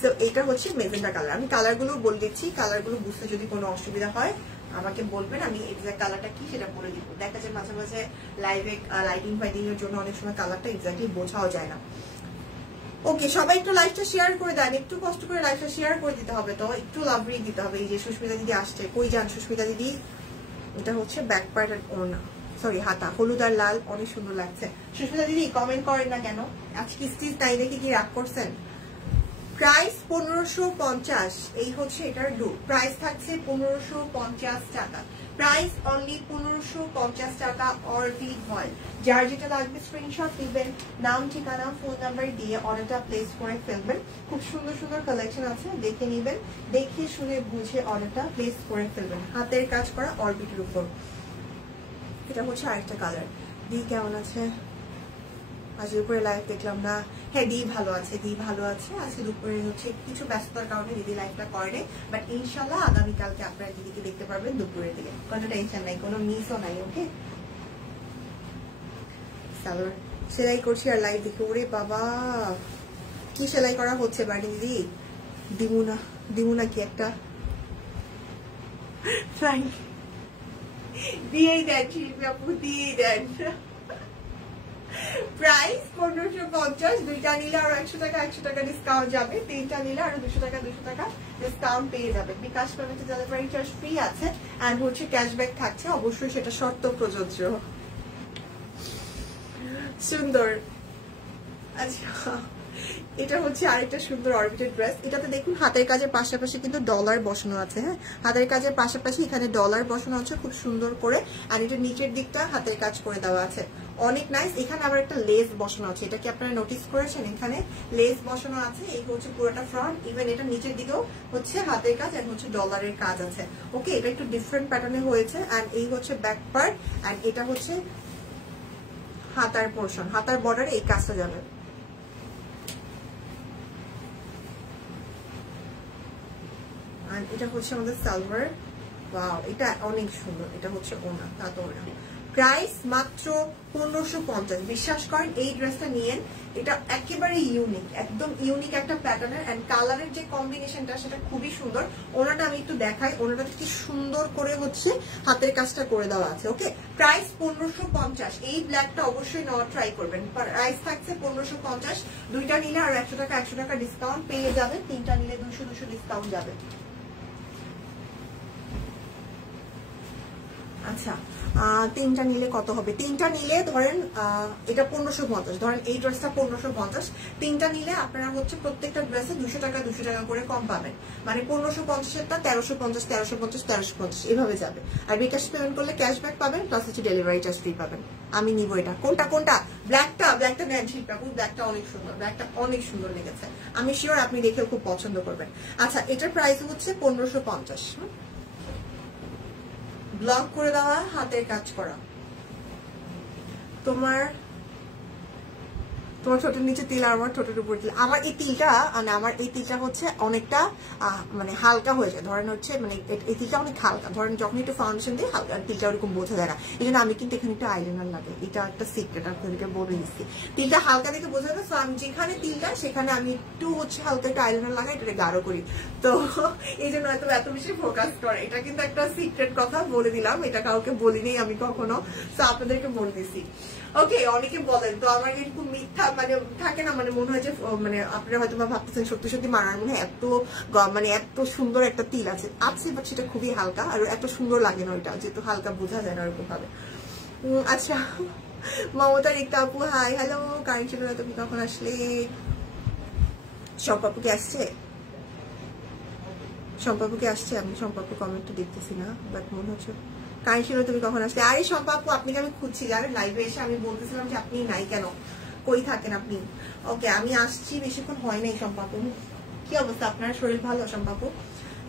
সো এটা হচ্ছে মেজেন্টা কালার। আমি কালারগুলো বলে দিচ্ছি, কালারগুলো বুঝতে যদি কোনো অসুবিধা হয় আমাকে বলবেন, আমি এক্সাক্ট কালারটা কি সেটা বলে দিব। দেখা যায় মাঝে মাঝে লাইভে লাইটিং ফাইটিং এর জন্য অনেক সময় কালারটা এক্স্যাক্টলি বোঝাও যায় না। ওকে, সবাই একটু লাইভটা শেয়ার করে দেন, একটু কষ্ট করে লাইভটা শেয়ার করে দিতে হবে, তো একটু লাভ রিক দিতে হবে। এই যে সুস্মিতা দিদি আসছে, কই যান সুস্মিতা দিদি? এটা হচ্ছে ব্যাক পার্ট আর ওড়না, সরি হাতা, হলুদ আর লাল, অনেক সুন্দর লাগছে। সুস্মিতা দিদি কমেন্ট করেন না কেন? আজকে স্টিচ নাই দেখে কি রাগ করছেন? প্রাইস 1550। এই হচ্ছে এটার লুক। প্রাইস থাকছে 1550 টাকা। প্রাইস অনলি 1550 টাকা। অরবিট ভয়েল, যার যেটা লাগবে স্ক্রিনশট দিবেন, নাম ঠিকানা ফোন নাম্বার দিয়ে অর্ডারটা প্লেস করে ফেলবেন। খুব সুন্দর সুন্দর কালেকশন আছে, দেখে নেবেন, দেখে শুনে বুঝে অর্ডারটা প্লেস করে ফেলবেন। হাতের কাজ করা অরবিটের উপর। এটা হচ্ছে আরেকটা কালার। দি কেমন আছে? আজ দুপুরে লাইভ দেখলাম না। হ্যাঁ দি ভালো আছে, দি ভালো আছে। আজকে দুপুরে হচ্ছে কিছু ব্যস্ততার কারণে দিদি লাইভটা করে, বাট ইনশাল্লাহ আগামীকালকে আপনারা দিদিকে দেখতে পারবেন দুপুরের দিকে, কোনো টেনশন নাই, কোনো মিসও নাই। ওকে, সালোয়ার সেলাই করছি আর লাইভ দেখি। ওরে বাবা কি সেলাই করা হচ্ছে বাড়ি দিদি? দিমুনা কি একটা দিয়েই দেন শিল্পী আপু, দিয়েই দেন। প্রাইস 1550, দুইটা নিলে আরো 100 টাকা ডিসকাউন্ট যাবে, তিনটা নিলে আরো 200 টাকা ডিসকাউন্ট পেয়ে যাবে। বিকাশ পেমেন্টে ডেলিভারি চার্জ ফ্রি আছে এন্ড হচ্ছে ক্যাশব্যাক থাকছে, অবশ্যই সেটা শর্ত প্রযোজ্য। সুন্দর। আচ্ছা, এটা হচ্ছে আরেকটা সুন্দর অরবিটেড ড্রেস। এটাতে দেখুন হাতের কাজের পাশাপাশি কিন্তু ডলার বসানো আছে। হ্যাঁ, হাতের কাজের পাশাপাশি এখানে ডলার বসানো আছে খুব সুন্দর করে, আর এটা নিচের দিকটা হাতের কাজ করে দেওয়া আছে, অনেক নাইস। এখানে আবার একটা লেস বসানো আছে, এটা কি আপনারা নোটিস করেছেন? এখানে লেস বসানো আছে, এই হচ্ছে পুরোটা ফ্রন্ট, ইভেন এটা নিচের দিকেও হচ্ছে হাতের কাজ আর হচ্ছে ডলারের কাজ আছে। ওকে, এটা একটু ডিফারেন্ট প্যাটার্নে হয়েছে এন্ড এই হচ্ছে ব্যাক পার্ট এন্ড এটা হচ্ছে হাতার পোর্শন, হাতার বর্ডারে এই কাজটা যাবে। আর এটা হচ্ছে আমাদের সালোয়ার। ওয়াও, এটা অনেক সুন্দর। এটা হচ্ছে ওনা, তা তো ওনা। প্রাইস মাত্র 1550। বিশ্বাস করেন এই ড্রেসটা নিয়েন, এটা একেবারে ইউনিক, একদম ইউনিক একটা প্যাটার্নের এন্ড কালারের যে কম্বিনেশনটা সেটা খুবই সুন্দর। ওনাটা আমি একটু দেখাই, ওনাটা কি সুন্দর করে হচ্ছে হাতের কাজটা করে দেওয়া আছে। ওকে, প্রাইস 1550। এই ব্ল্যাকটা অবশ্যই নেওয়া ট্রাই করবেন। প্রাইস থাকছে 1550, দুইটা নিলে আর 100 টাকা ডিসকাউন্ট পেয়ে যাবে, তিনটা নিলে 200 ডিসকাউন্ট যাবে। আচ্ছা, তিনটা নিলে কত হবে? তিনটা নিলে ধরেন এটা 1550, ধরেন এই ড্রেসটা 1550, তিনটা নিলে আপনারা হচ্ছে প্রত্যেকটা ড্রেসে 200 টাকা করে কম পাবেন, মানে 1550-এরটা 1350 এভাবে যাবে। আর বিকাশ পেমেন্ট করলে ক্যাশব্যাক পাবেন, প্লাস হচ্ছে ডেলিভারি চার্জ ফ্রি পাবেন। আমি নিব এটা। কোনটা? ব্ল্যাকটা নেন শিল্পাপু, ব্ল্যাকটা অনেক সুন্দর, ব্ল্যাকটা অনেক সুন্দর লেগেছে, আমি শিওর আপনি দেখেও খুব পছন্দ করবেন। আচ্ছা, এটার প্রাইস হচ্ছে 1550, ব্লক করে দেওয়া, হাতের কাজ করা। তোমার ঠোঁটের নিচে তিল আর আমার ঠোঁটের উপর তিল। আমার এই তিলটা মানে আমার এই তিলটা হচ্ছে অনেকটা মানে হালকা হয়ে যায়, ধরেন হচ্ছে মানে এই তিলটা অনেক হালকা, ধরেন যখন একটু ফাউন্ডেশন দিয়ে হালকা, তিলটা ওরকম বোঝা যায় না। এই জন্য আমি কিন্তু এখানে একটু আইলাইনার লাগে, এটা একটা সিক্রেট আপনাদেরকে বলে দিচ্ছি। তিলটা হালকা দেখে বোঝা যায়, তো আমি যেখানে তিলটা সেখানে আমি একটু হচ্ছে হালকা একটু আইলাইনার লাগাই, এটা গাঢ় করি, তো এই জন্য এত বেশি ফোকাস করে। এটা কিন্তু একটা সিক্রেট কথা বলে দিলাম, এটা কাউকে বলিনি আমি কখনো, তো আপনাদেরকে বলে দিছি। ওকে, অনেকে বলেন তো আমার এরকম মিথ্যা মানে থাকে না, মানে মনে হয় যে মানে আপনারা হয়তো ভাবতেছেন সত্যি মানার মনে হয় এত সুন্দর একটা তিল আছে, বাট সেটা খুবই হালকা আর এত সুন্দর লাগে না, ওইটা যেহেতু হালকা বোঝা যায় না ওরকম ভাবে। আচ্ছা, মমতা রিক্তা আপু হাই, হ্যালো। কারেন্ট ছিল না, তুমি কখন আসলে? সম্পাপুকে আসছে, আমি সম্পাপু কমেন্টটা দেখতেছি না, বাট মনে হচ্ছে কাইছিল তুমি কখন আসলে। আরে সম্পাপু, আপনাকে আমি খুঁজছি, জানেন লাইভে এসে আমি বলতেছিলাম যে আপনি নাই কেন, কই থাকেন আপনি? ওকে, আমি আসছি, বেশিক্ষণ হয় নাই। সম্পাপু কি অবস্থা, আপনার শরীর ভালো? সম্পাপু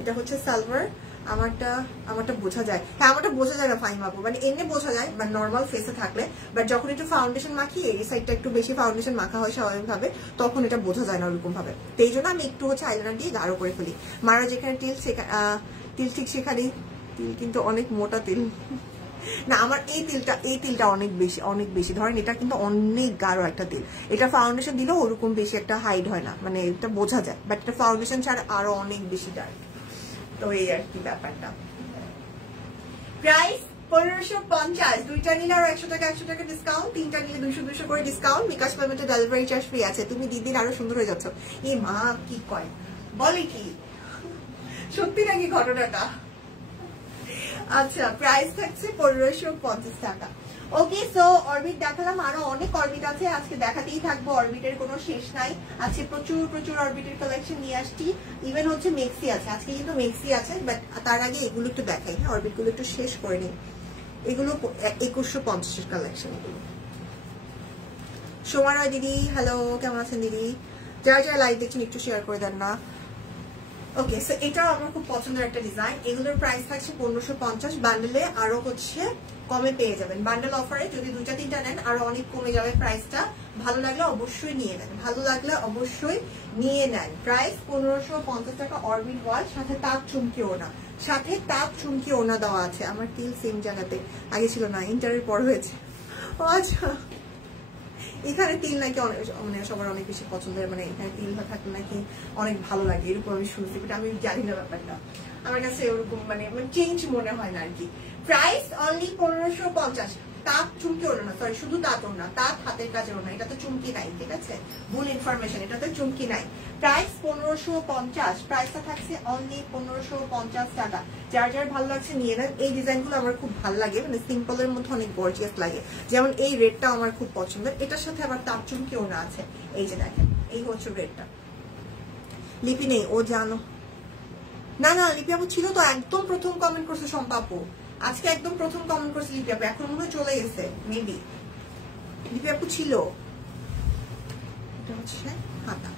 এটা হচ্ছে সালোয়ার, আমারটা বোঝা যায়। হ্যাঁ, আমারটা বোঝা যায় না ফাইম আপু, মানে এমনি বোঝা যায় বা নর্মাল ফেসে থাকলে, বাট যখন একটু ফাউন্ডেশন মাখি, এই সাইডটা একটু বেশি ফাউন্ডেশন মাখা হয় স্বাভাবিকভাবে, তখন এটা বোঝা যায় না ওরকম ভাবে। তো এই জন্য আমি একটু হচ্ছে আইলাইনার দিয়ে গাঢ় করে ফেলি। মারা যেখানে তিল ঠিক সেখানেই তিল, কিন্তু অনেক মোটা তিল না। আমার এই তিলটা অনেক বেশি ধরেন, এটা কিন্তু অনেক গাঢ় একটা তিল। এটা ফাউন্ডেশন দিলেও ওরকম বেশি একটা হাইড হয় না, মানে এটা বোঝা যায়, বাট এটা ফাউন্ডেশন ছাড়া আরো অনেক বেশি ডার্ক। তো এই আর কি ব্যাপারটা। প্রাইস 1550, দুইটা নিলে আরো 100 টাকা ডিসকাউন্ট, তিনটা নিলে 200 করে ডিসকাউন্ট, বিকাশ পেমেন্টে ডেলিভারি চার্জ ফ্রি আছে। তুমি দিন আরো সুন্দর হয়ে যাচ্ছ। এই মা কি কয়, বলে কি সত্যি নাকি ঘটনাটা? আচ্ছা, প্রাইস থাকছে 1550 টাকা। ওকে, সো অরবিট দেখালাম, আরো অনেক অরবিট আছে, আজকে দেখাতেই থাকবো, অরবিটের কোনো শেষ নাই। আজকে প্রচুর অরবিটের কালেকশন নিয়ে আসছি, ইভেন হচ্ছে মেক্সি আছে, আজকে কিন্তু মেক্সি আছে, বাট তার আগে এগুলো একটু দেখাই। হ্যাঁ, অরবিট গুলো একটু শেষ করে নিই। এগুলো 2150 কালেকশন। এগুলো সোমা রায় দিদি, হ্যালো, কেমন আছেন দিদি? যারা লাইভ দেখছেন একটু শেয়ার করে দেন না। ওকে, সো এটাও আমার খুব পছন্দের একটা ডিজাইন। এগুলোর প্রাইস থাকছে 1550, বান্ডেলে আরো হচ্ছে কমে পেয়ে যাবেন। বান্ডেল অফারে যদি 2-3টা নেন আরো অনেক কমে যাবে প্রাইসটা। ভালো লাগলে অবশ্যই নিয়ে নেন। প্রাইস 1550 টাকা। অরবিট ওয়াল, সাথে তাক চুমকি ওনা দেওয়া আছে। আমার তিল সেম জায়গাতে, আগে ছিল না, ইন্টারের পর হয়েছে। আচ্ছা, এখানে তিল নাকি মানে সবার অনেক বেশি পছন্দের, মানে এখানে তিল থাকলে নাকি অনেক ভালো লাগে, এরকম আমি শুনছি, বাট আমি জানি না ব্যাপারটা, আমার কাছে ওরকম মানে চেঞ্জ মনে হয় না আর কি। Price only 1550। তাঁত চুমকি ওড়না না, সরি শুধু তাঁত ওড়না, তাঁত হাতের কাজের ওড়না, এটাতে চুমকি নাই, ঠিক আছে, ভুল ইনফরমেশন, এটাতে চুমকি নাই। প্রাইস 1550, প্রাইসটা থাকছে অনলি 1550 টাকা। যার যার ভালো লাগছে নিয়ে নেন। এই ডিজাইনগুলো আমার খুব ভালো লাগে, মানে সিম্পলের মধ্যে অনেক গর্জিয়াস লাগে। যেমন এই রেডটা আমার খুব পছন্দের, এটার সাথে আবার তাঁত চুমকি ওড়না আছে। এই যে দেখেন, এই হচ্ছে রেডটা। লিপি নেই, ও জানো না, না লিপি আপু ছিল তো, একদম প্রথম কমেন্ট করছে শম্পা আপু, আজকে একদম প্রথম কমেন্ট করছে লিপি আপু, এখন মনে হয় চলে গেছে মেবি। লিপি আপু ছিল। এটা হচ্ছে হাতা,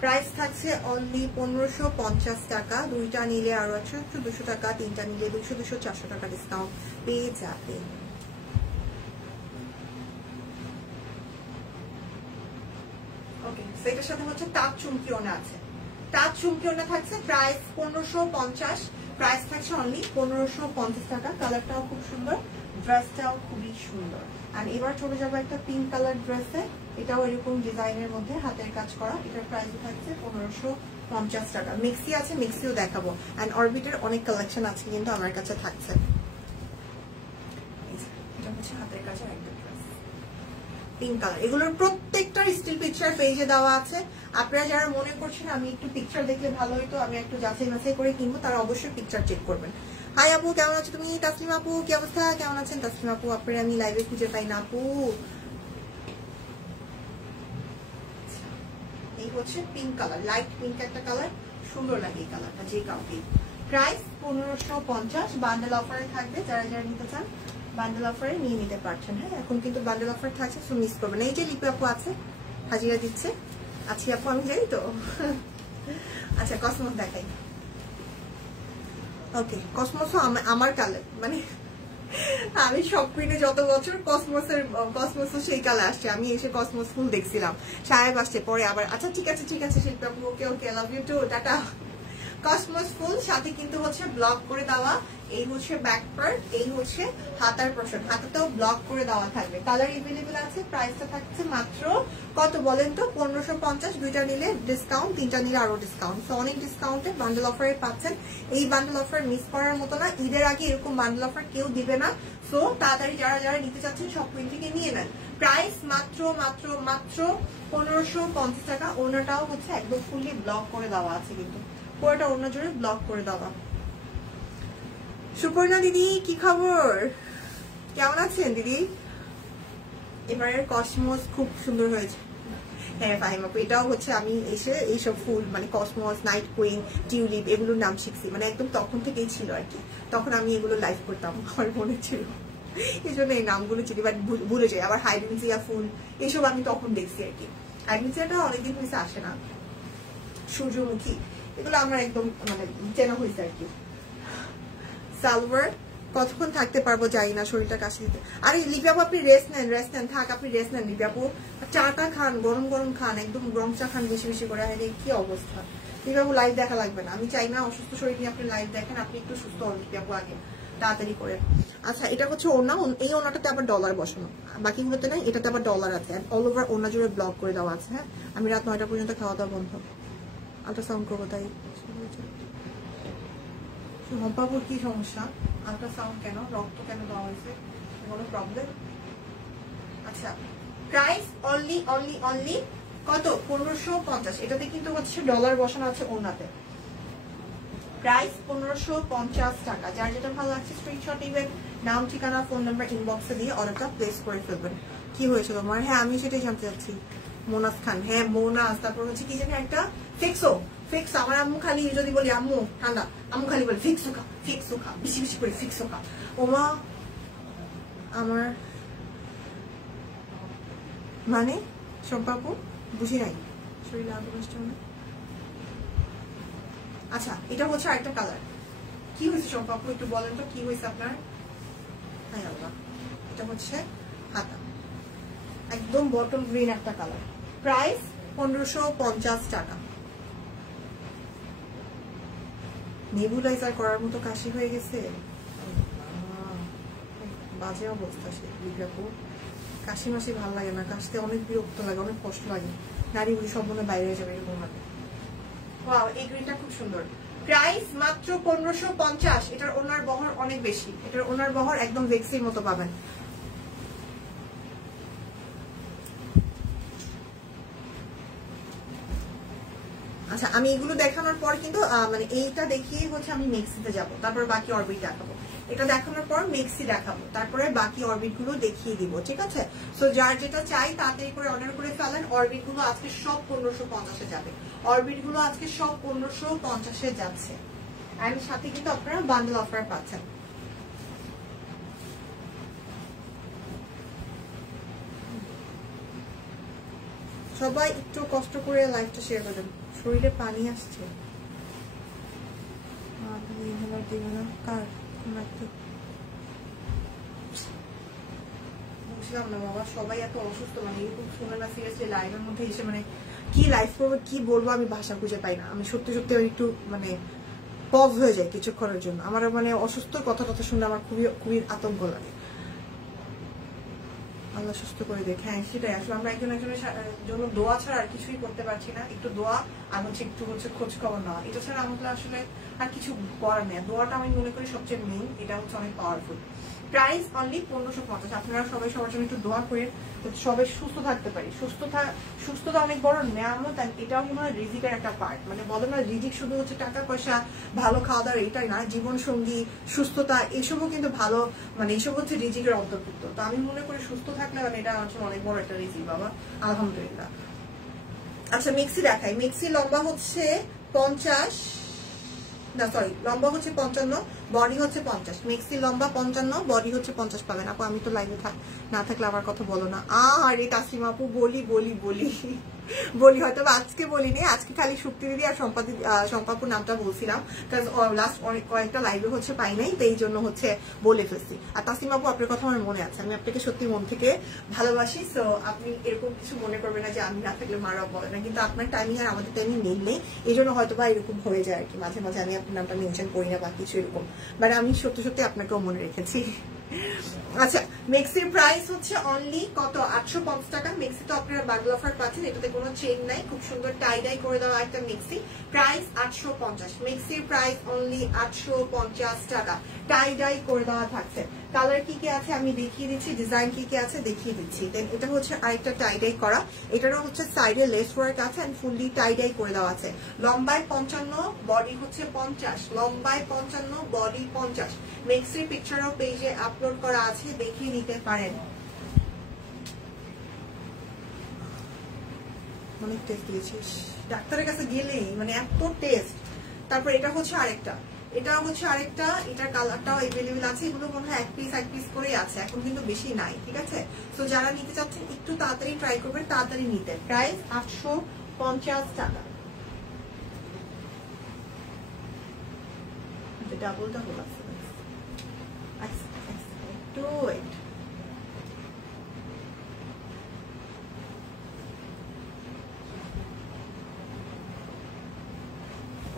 প্রাইস থাকছে অনলি 1550 টাকা। দুইটা নিলে আরো আছে 200 টাকা, তিনটা নিলে 200, 400 টাকা ডিসকাউন্ট পেয়ে যাবে। ওকে, সেটার সাথে হচ্ছে তাঁত চুমকি ওড়না আছে। তাঁত চুমকি ওড়না থাকছে প্রাইস 1550, প্রাইস থাকছে অনলি 1550 টাকা। কালারটাও খুব সুন্দর, ড্রেসটাও খুবই সুন্দর। আর এবার চলে যাবো একটা পিঙ্ক কালার ড্রেসে, এটাও এরকম ডিজাইনের মধ্যে হাতের কাজ করা। এটার প্রাইস থাকছে 1550 টাকা। মিক্সি আছে, মিক্সিও দেখাবো। অ্যান্ড অরবিটের অনেক কালেকশন আছে কিন্তু আমার কাছে থাকছে। এটা হচ্ছে হাতের কাছে একটা ড্রেস, পিঙ্ক কালার। এগুলোর প্রত্যেকটার স্টিল পিকচার পেজে দেওয়া আছে। আপনারা যারা মনে করছেন আমি একটু পিকচার দেখলে ভালো হইতো, আমি একটু যাচাই বাছাই করে কিনবো, তারা অবশ্যই পিকচার চেক করবেন। হাই আপু, কেমন আছো তুমি? তাসলিমা আপু কি অবস্থা, কেমন আছেন? তাসলিমা আপু আপনারা আমি লাইভে খুঁজে পাই না আপু। এই হচ্ছে পিঙ্ক কালার, লাইট পিঙ্ক একটা কালার, সুন্দর লাগে এই কালারটা যে কাউকে। প্রাইস 1550, বান্ডেল অফারে থাকবে, যারা যারা নিতে চান বান্ডেল অফারে নিয়ে নিতে পারছেন। হ্যাঁ, এখন কিন্তু বান্ডেল অফার থাকছে, সো মিস করবেন না। এই যে লিপি আপু আছে, হাজিরা দিচ্ছে। আচ্ছা আপু আমি জানি তো। আচ্ছা কসমস দেখাই। ওকে, কসমসও আমার কালার, মানে আমি সব কুইনে যত বছর কসমস সেই কালার আসছে। আমি এসে কসমস ফুল দেখছিলাম, সাহেব আসছে পরে আবার। আচ্ছা ঠিক আছে ঠিক আছে শিল্পী আপু, okay okay, love you too, tata. Cosmos ফুল সাথে কিন্তু হচ্ছে ব্লক করে দেওয়া। এই হচ্ছে ব্যাক পার্ট, এই হচ্ছে হাতার পোরশন, হাতাতেও ব্লক করে দেওয়া থাকবে। কালার এভেলেবেল আছে। প্রাইসটা থাকছে মাত্র কত বলেন তো? 1550। দুইটা নিলে ডিসকাউন্ট, তিনটা নিলে আরো ডিসকাউন্ট, তো অনেক ডিসকাউন্টে বান্ডেল অফারে পাচ্ছেন। এই বান্ডেল অফার মিস করার মতো না, ঈদের আগে এরকম বান্ডেল অফার কেউ দিবে না। সো তাড়াতাড়ি যারা যারা নিতে চাচ্ছেন সব কুইন থেকে নিয়ে নেন। প্রাইস মাত্র মাত্র মাত্র 1550 টাকা। ওনাটাও হচ্ছে একদম ফুললি ব্লক করে দেওয়া আছে, কিন্তু পুরোটা অন্য জোরে ব্লক করে দেওয়া। সুপর্ণা দিদি কি খবর, কেমন আছেন দিদি? এবারের কসমস খুব সুন্দর হয়েছে। হ্যাঁ ফাহিম আপু, এটাও হচ্ছে আমি এসে এইসব ফুল মানে কসমস, নাইট কুইন, টিউলিপ এগুলোর নাম শিখছি, মানে একদম তখন থেকেই ছিল আর কি। তখন আমি এগুলো লাইভ করতাম, আমার মনে ছিল, এই জন্য এই নামগুলো চিনি, বাট ভুলে যাই। আবার হাইড্রেনজিয়া ফুল এসব আমি তখন দেখছি আর কি। হাইড্রেনজিয়াটা অনেকদিন হয়েছে আসে না। সূর্যমুখী এগুলো আমার একদম মানে চেনা হয়েছে আর কি। সালওয়ার কতক্ষণ থাকতে পারবো জানি না, শরীরটা কাশি দিতে। আরে লিপি আপু আপনি রেস্ট নেন, থাক আপনি রেস্ট নেন লিপি আপু। চাটা খান, গরম গরম খান, একদম গরম চা খান বেশি বেশি করে। আরে কি অবস্থা লিপি আপু, লাইভ দেখা লাগবে না, আমি চাই না অসুস্থ শরীর নিয়ে আপনি লাইভ দেখেন। আপনি একটু সুস্থ হন লিপি আপু আগে, তাড়াতাড়ি করে। আচ্ছা এটা হচ্ছে ওড়না, এই ওড়নাটাতে আবার ডলার বসানো, বাকিগুলোতে নাই, এটাতে আবার ডলার আছে। অল ওভার ওড়না জুড়ে ব্লক করে দেওয়া আছে। হ্যাঁ, আমি রাত 9টা পর্যন্ত খাওয়া দাওয়া বন্ধ, আল্ট্রাসাউন্ড করবো তাই। হম্পাপুর কি সমস্যা? আল্ট্রাসাউন্ড কেন, রক্ত কেন দেওয়া হয়েছে, কোনো প্রবলেম? আচ্ছা প্রাইস অনলি অনলি অনলি কত? 1550। এটাতে কিন্তু হচ্ছে ডলার বসানো আছে ওনাতে। প্রাইস 1550 টাকা। যার যেটা ভালো লাগছে স্ক্রিনশট নেবেন, নাম ঠিকানা ফোন নাম্বার ইনবক্সে দিয়ে অর্ডারটা প্লেস করে ফেলবেন। কি হয়েছে তোমার? হ্যাঁ আমি সেটাই জানতে চাচ্ছি। মোনাস খান, হ্যাঁ মোনাস। তারপর হচ্ছে কি জানি একটা ফিক্সো, ফিক্স। আমার আম্মু খালি যদি বলি আম্মু ঠান্ডা, আম্মু খালি বলে ফিক্সো খা, ফিক্সো খা, বেশি বেশি করে ফিক্সো খা। ওমা আমার মানে সম্পাপু বুঝি নাই, শরীরে আগে বসছে না। আচ্ছা এটা হচ্ছে আরেকটা কালার। কি হয়েছে সম্পাপু একটু বলেন তো, কি হয়েছে আপনার? হাই আল্লাহ, এটা হচ্ছে হাতা, একদম বটল গ্রিন একটা কালার। প্রাইস 1550 টাকা। নেবুলাইজার করার মতো কাশি হয়ে গেছে, বাজে অবস্থা। সে বিজ্ঞাপন কাশি মাসি ভালো লাগে না, কাশতে অনেক বিরক্ত লাগে, অনেক কষ্ট লাগে, নারী বুড়ি সব মনে বাইরে যাবে এরকম লাগে। ওয়াও এই গ্রিনটা খুব সুন্দর। প্রাইস মাত্র 1550। এটার ওনার বহর অনেক বেশি, এটার ওনার বহর একদম ভেক্সির মতো পাবেন। আচ্ছা, আমি এগুলো দেখানোর পর কিন্তু মানে এইটা দেখিয়ে হচ্ছে আমি মেক্সিতে যাব, তারপর বাকি অরবিট দেখাবো। এটা দেখানোর পর মেক্সি দেখাবো, তারপরে বাকি অরবিট গুলো দেখিয়ে দিব, ঠিক আছে? সো যার যেটা চাই তাড়াতাড়ি করে অর্ডার করে ফেলেন। অরবিট গুলো আজকে সব 1550-এ যাবে, অরবিট গুলো আজকে সব 1550-এ যাচ্ছে। আর সাথে কিন্তু আপনারা বান্ডেল অফার পাচ্ছেন। সবাই একটু কষ্ট করে লাইভটা শেয়ার করবেন, শরীরে পানি আসছে। বুঝলাম না বাবা, সবাই এত অসুস্থ, মানে এরকম শুনে না সিরিয়াসলি লাইভের মধ্যে এসে মানে কি লাইভ করবো কি বলবো আমি ভাষা খুঁজে পাই না। আমি সত্যি সত্যি একটু মানে পজ হয়ে যায় কিছুক্ষণের জন্য। আমার মানে অসুস্থ কথা টথা শুনলে আমার খুবই খুবই আতঙ্ক লাগে। আল্লাহ সুস্থ করে দেখ। হ্যাঁ সেটাই, আসলে আমরা একজন একজনের জন্য দোয়া ছাড়া আর কিছুই করতে পারছি না। একটু দোয়া আর একটু খোঁজ খবর নেওয়া, এটা ছাড়া আমাদের আসলে আর কিছু করার নেই। দোয়াটা আমি মনে করি সবচেয়ে মেইন, এটা হচ্ছে অনেক পাওয়ারফুল। Price only 1550। আপনারা সবাই সবার জন্য একটু দোয়া করে সবাই সুস্থ থাকতে পারি। সুস্থতা অনেক বড় নিয়ামত, এটাও মনে হয় রিজিকের একটা পার্ট। মানে বলে না রিজিক শুধু হচ্ছে টাকা পয়সা ভালো খাওয়া দাওয়া এটাই না, জীবন সঙ্গী সুস্থতা এসবও কিন্তু ভালো, মানে এসব হচ্ছে রিজিকের অন্তর্ভুক্ত। তো আমি মনে করি সুস্থ থাকলে মানে এটা হচ্ছে অনেক বড় একটা রিজিক বাবা, আলহামদুলিল্লাহ। আচ্ছা মেক্সি দেখাই। মেক্সি লম্বা হচ্ছে 50, না সরি লম্বা হচ্ছে 55, বডি হচ্ছে 50। মেক্সি লম্বা 55, বডি হচ্ছে 50 পাবেন। আপু আমি তো লাইভে না থাকলে আমার কথা বলো না। আরে তাসলিমা আপু বলি হয়তো আজকে বলিনি, আজকে খালি শুক্তি দিদি আর সম্পাপুর নামটা বলছিলাম, লাস্ট অনেক কয়েকটা লাইভে হচ্ছে পাই নাই, তো এই জন্য হচ্ছে বলে ফেলছি। আর তাসলিমা আপু আপনার কথা আমার মনে আছে, আমি আপনাকে সত্যি মন থেকে ভালোবাসি। সো আপনি এরকম কিছু মনে করবেন না যে আমি না থাকলে মারা বলে না, কিন্তু আপনার টাইমিং আর আমাদের টাইমিং নেই, এই জন্য হয়তো বা এরকম হয়ে যায় আর কি। মাঝে মাঝে আমি আপনার নামটা মেনশন করি না বা কিছু এরকম, বাট আমি সত্যি সত্যি আপনাকেও মনে রেখেছি। আচ্ছা মেক্সির প্রাইস হচ্ছে অনলি কত? 850 টাকা। মেক্সি তো আপনারা বান্ডেল অফার পাচ্ছেন, এটাতে কোনো চেইন নাই, খুব সুন্দর টাই ডাই করে দেওয়া একটা মেক্সি। প্রাইস 850। মেক্সির প্রাইস অনলি 850 টাকা, টাই ডাই করে দেওয়া থাকছে। কালার কি কি আছে আমি দেখিয়ে দিচ্ছি, ডিজাইন কি কি আছে দেখিয়ে দিচ্ছি। দেন এটা হচ্ছে আরেকটা টাই ডাই করা, এটারও হচ্ছে সাইডে লেস ওয়ার্ক আছে এন্ড ফুললি টাই ডাই করে দেওয়া আছে। লম্বায় 55, বডি হচ্ছে 50। লম্বায় 55, বডি 50। মেক্সির পিকচারও পেজে আপলোড করা আছে, দেখিয়ে নিতে পারেন। অনেক টেস্ট দিয়েছিস ডাক্তারের কাছে গেলেই, মানে এত টেস্ট। তারপর এটা হচ্ছে আরেকটা, এটার কালারটাও এভেলেবেল আছে। এগুলো মনে হয় এক পিস করেই আছে, এখন কিন্তু বেশি নাই, ঠিক আছে? তো যারা নিতে চাচ্ছেন একটু তাড়াতাড়ি ট্রাই করবেন, তাড়াতাড়ি নিতে। প্রাইস 850 টাকা। ডাবলটা হলো একটু ওয়েট।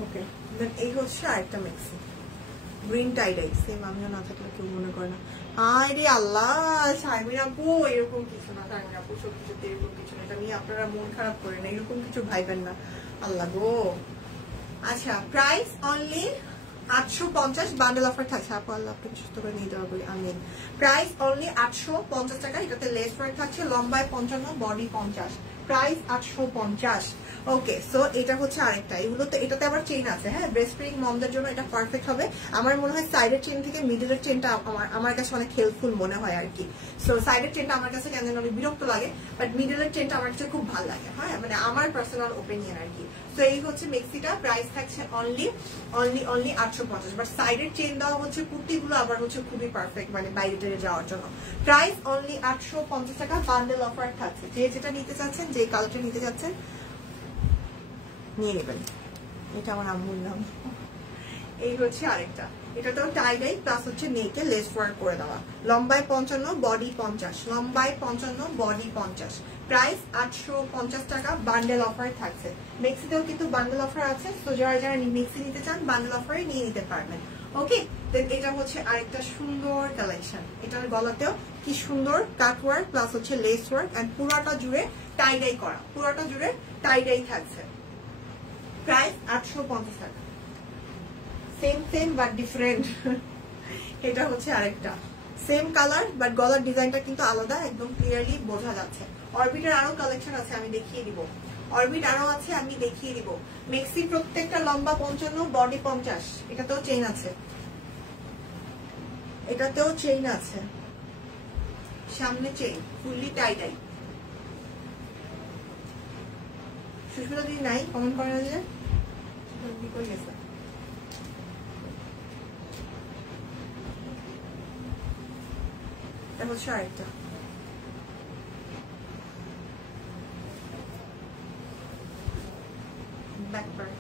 ওকে দেন এই হচ্ছে আরেকটা মেক্সি গ্রিন টাইডাই, সেম আমিও না থাকলে কেউ মনে করে না। আরে আল্লাহ শারমিন আপু এরকম কিছু না, শারমিন আপু সত্যি সত্যি এরকম কিছু না, এটা নিয়ে আপনারা মন খারাপ করেন না, এরকম কিছু ভাইবেন না, আল্লাহ গো। আচ্ছা প্রাইস অনলি 850, বান্ডেল অফার থাকছে। আপু আল্লাহ আপনাকে সুস্থ করে নিয়ে দেওয়া বলি আমি। প্রাইস অনলি 850 টাকা, এটাতে লেস ওয়ার্ক থাকছে। লম্বায় 55, বডি 50। প্রাইস 850। ওকে সো এটা হচ্ছে আরেকটা, এগুলো তো এটাতে আবার চেইন আছে। হ্যাঁ ব্রেস্ট ফিডিং মমদের জন্য এটা পারফেক্ট হবে। আমার মনে হয় সাইডের চেইন থেকে মিডলের চেইনটা আমার কাছে অনেক হেল্পফুল মনে হয় আর কি। সো সাইডের চেইনটা আমার কাছে কেন অনেক বিরক্ত লাগে, বাট মিডলের চেইনটা আমার কাছে খুব ভালো লাগে। হ্যাঁ মানে আমার পার্সোনাল ওপিনিয়ন আর কি। তো এই হচ্ছে মেক্সিটা, প্রাইস থাকছে অনলি 850। বাট সাইডের চেইন দেওয়া হচ্ছে কুর্তিগুলো আবার হচ্ছে খুবই পারফেক্ট, মানে বাইরে টেরে যাওয়ার জন্য। প্রাইস অনলি 850 টাকা, বান্ডেল অফার থাকছে। যে যেটা নিতে চাচ্ছেন, যে কালারটা নিতে চাচ্ছেন নিয়ে নেবেন। এটা আমার আম্মুর নাম। এই হচ্ছে আরেকটা, এটাতেও টাই ডাই প্লাস হচ্ছে নেকে লেস ওয়ার্ক করে দেওয়া। লম্বায় 55, বডি 50। লম্বায় 55, বডি 50। প্রাইস 850 টাকা, বান্ডেল অফার থাকছে। মেক্সিতেও কিন্তু বান্ডেল অফার আছে, তো যারা যারা মেক্সি নিতে চান বান্ডেল অফারে নিয়ে নিতে পারবেন। ওকে দেন এটা হচ্ছে আরেকটা সুন্দর কালেকশন, এটার গলাতেও কি সুন্দর কাট ওয়ার্ক প্লাস হচ্ছে লেস ওয়ার্ক এন্ড পুরোটা জুড়ে টাই ডাই করা, পুরোটা জুড়ে টাই ডাই থাকছে। প্রাইস 850 টাকা। Same same but different. এটা হচ্ছে আরেকটা সেম কালার বাট গলার ডিজাইনটা কিন্তু আলাদা, একদম ক্লিয়ারলি বোঝা যাচ্ছে। অরবিটের আরো কালেকশন আছে, আমি দেখিয়ে দিব। অরবিট আরো আছে, আমি দেখিয়ে দিব। মেক্সি প্রত্যেকটা লম্বা 55, বডি 50। এটাতেও চেইন আছে, এটাতেও চেইন আছে, সামনে চেইন, ফুললি টাই টাই। সুস্মিতা দিদি নাই, কমেন্ট করে না যে কই গেছে। এটা হচ্ছে আরেকটা ব্যাক পার্ট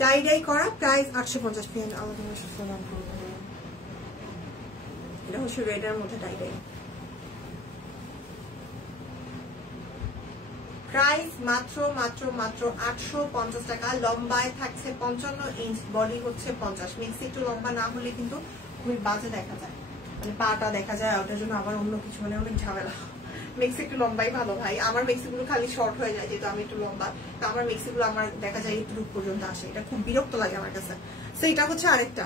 টাই ডাই করা, প্রাইস 850 পেন। আমাদের এটা হচ্ছে রেডের মধ্যে টাই ডাই, প্রাইস মাত্র মাত্র মাত্র 850 টাকা। লম্বায় থাকছে 55 ইঞ্চ, বডি হচ্ছে 50। মেক্সি একটু লম্বা না হলে কিন্তু খুবই বাজে দেখা যায়, মানে পাটা দেখা যায়, ওটার জন্য আবার অন্য কিছু, মানে অনেক ঝামেলা। মেক্সি একটু লম্বাই ভালো ভাই। আমার মেক্সিগুলো খালি শর্ট হয়ে যায়, যেহেতু আমি একটু লম্বা, তো আমার মেক্সিগুলো আমার দেখা যায় একটু পর্যন্ত আসে, এটা খুব বিরক্ত লাগে আমার কাছে। তো এটা হচ্ছে আরেকটা,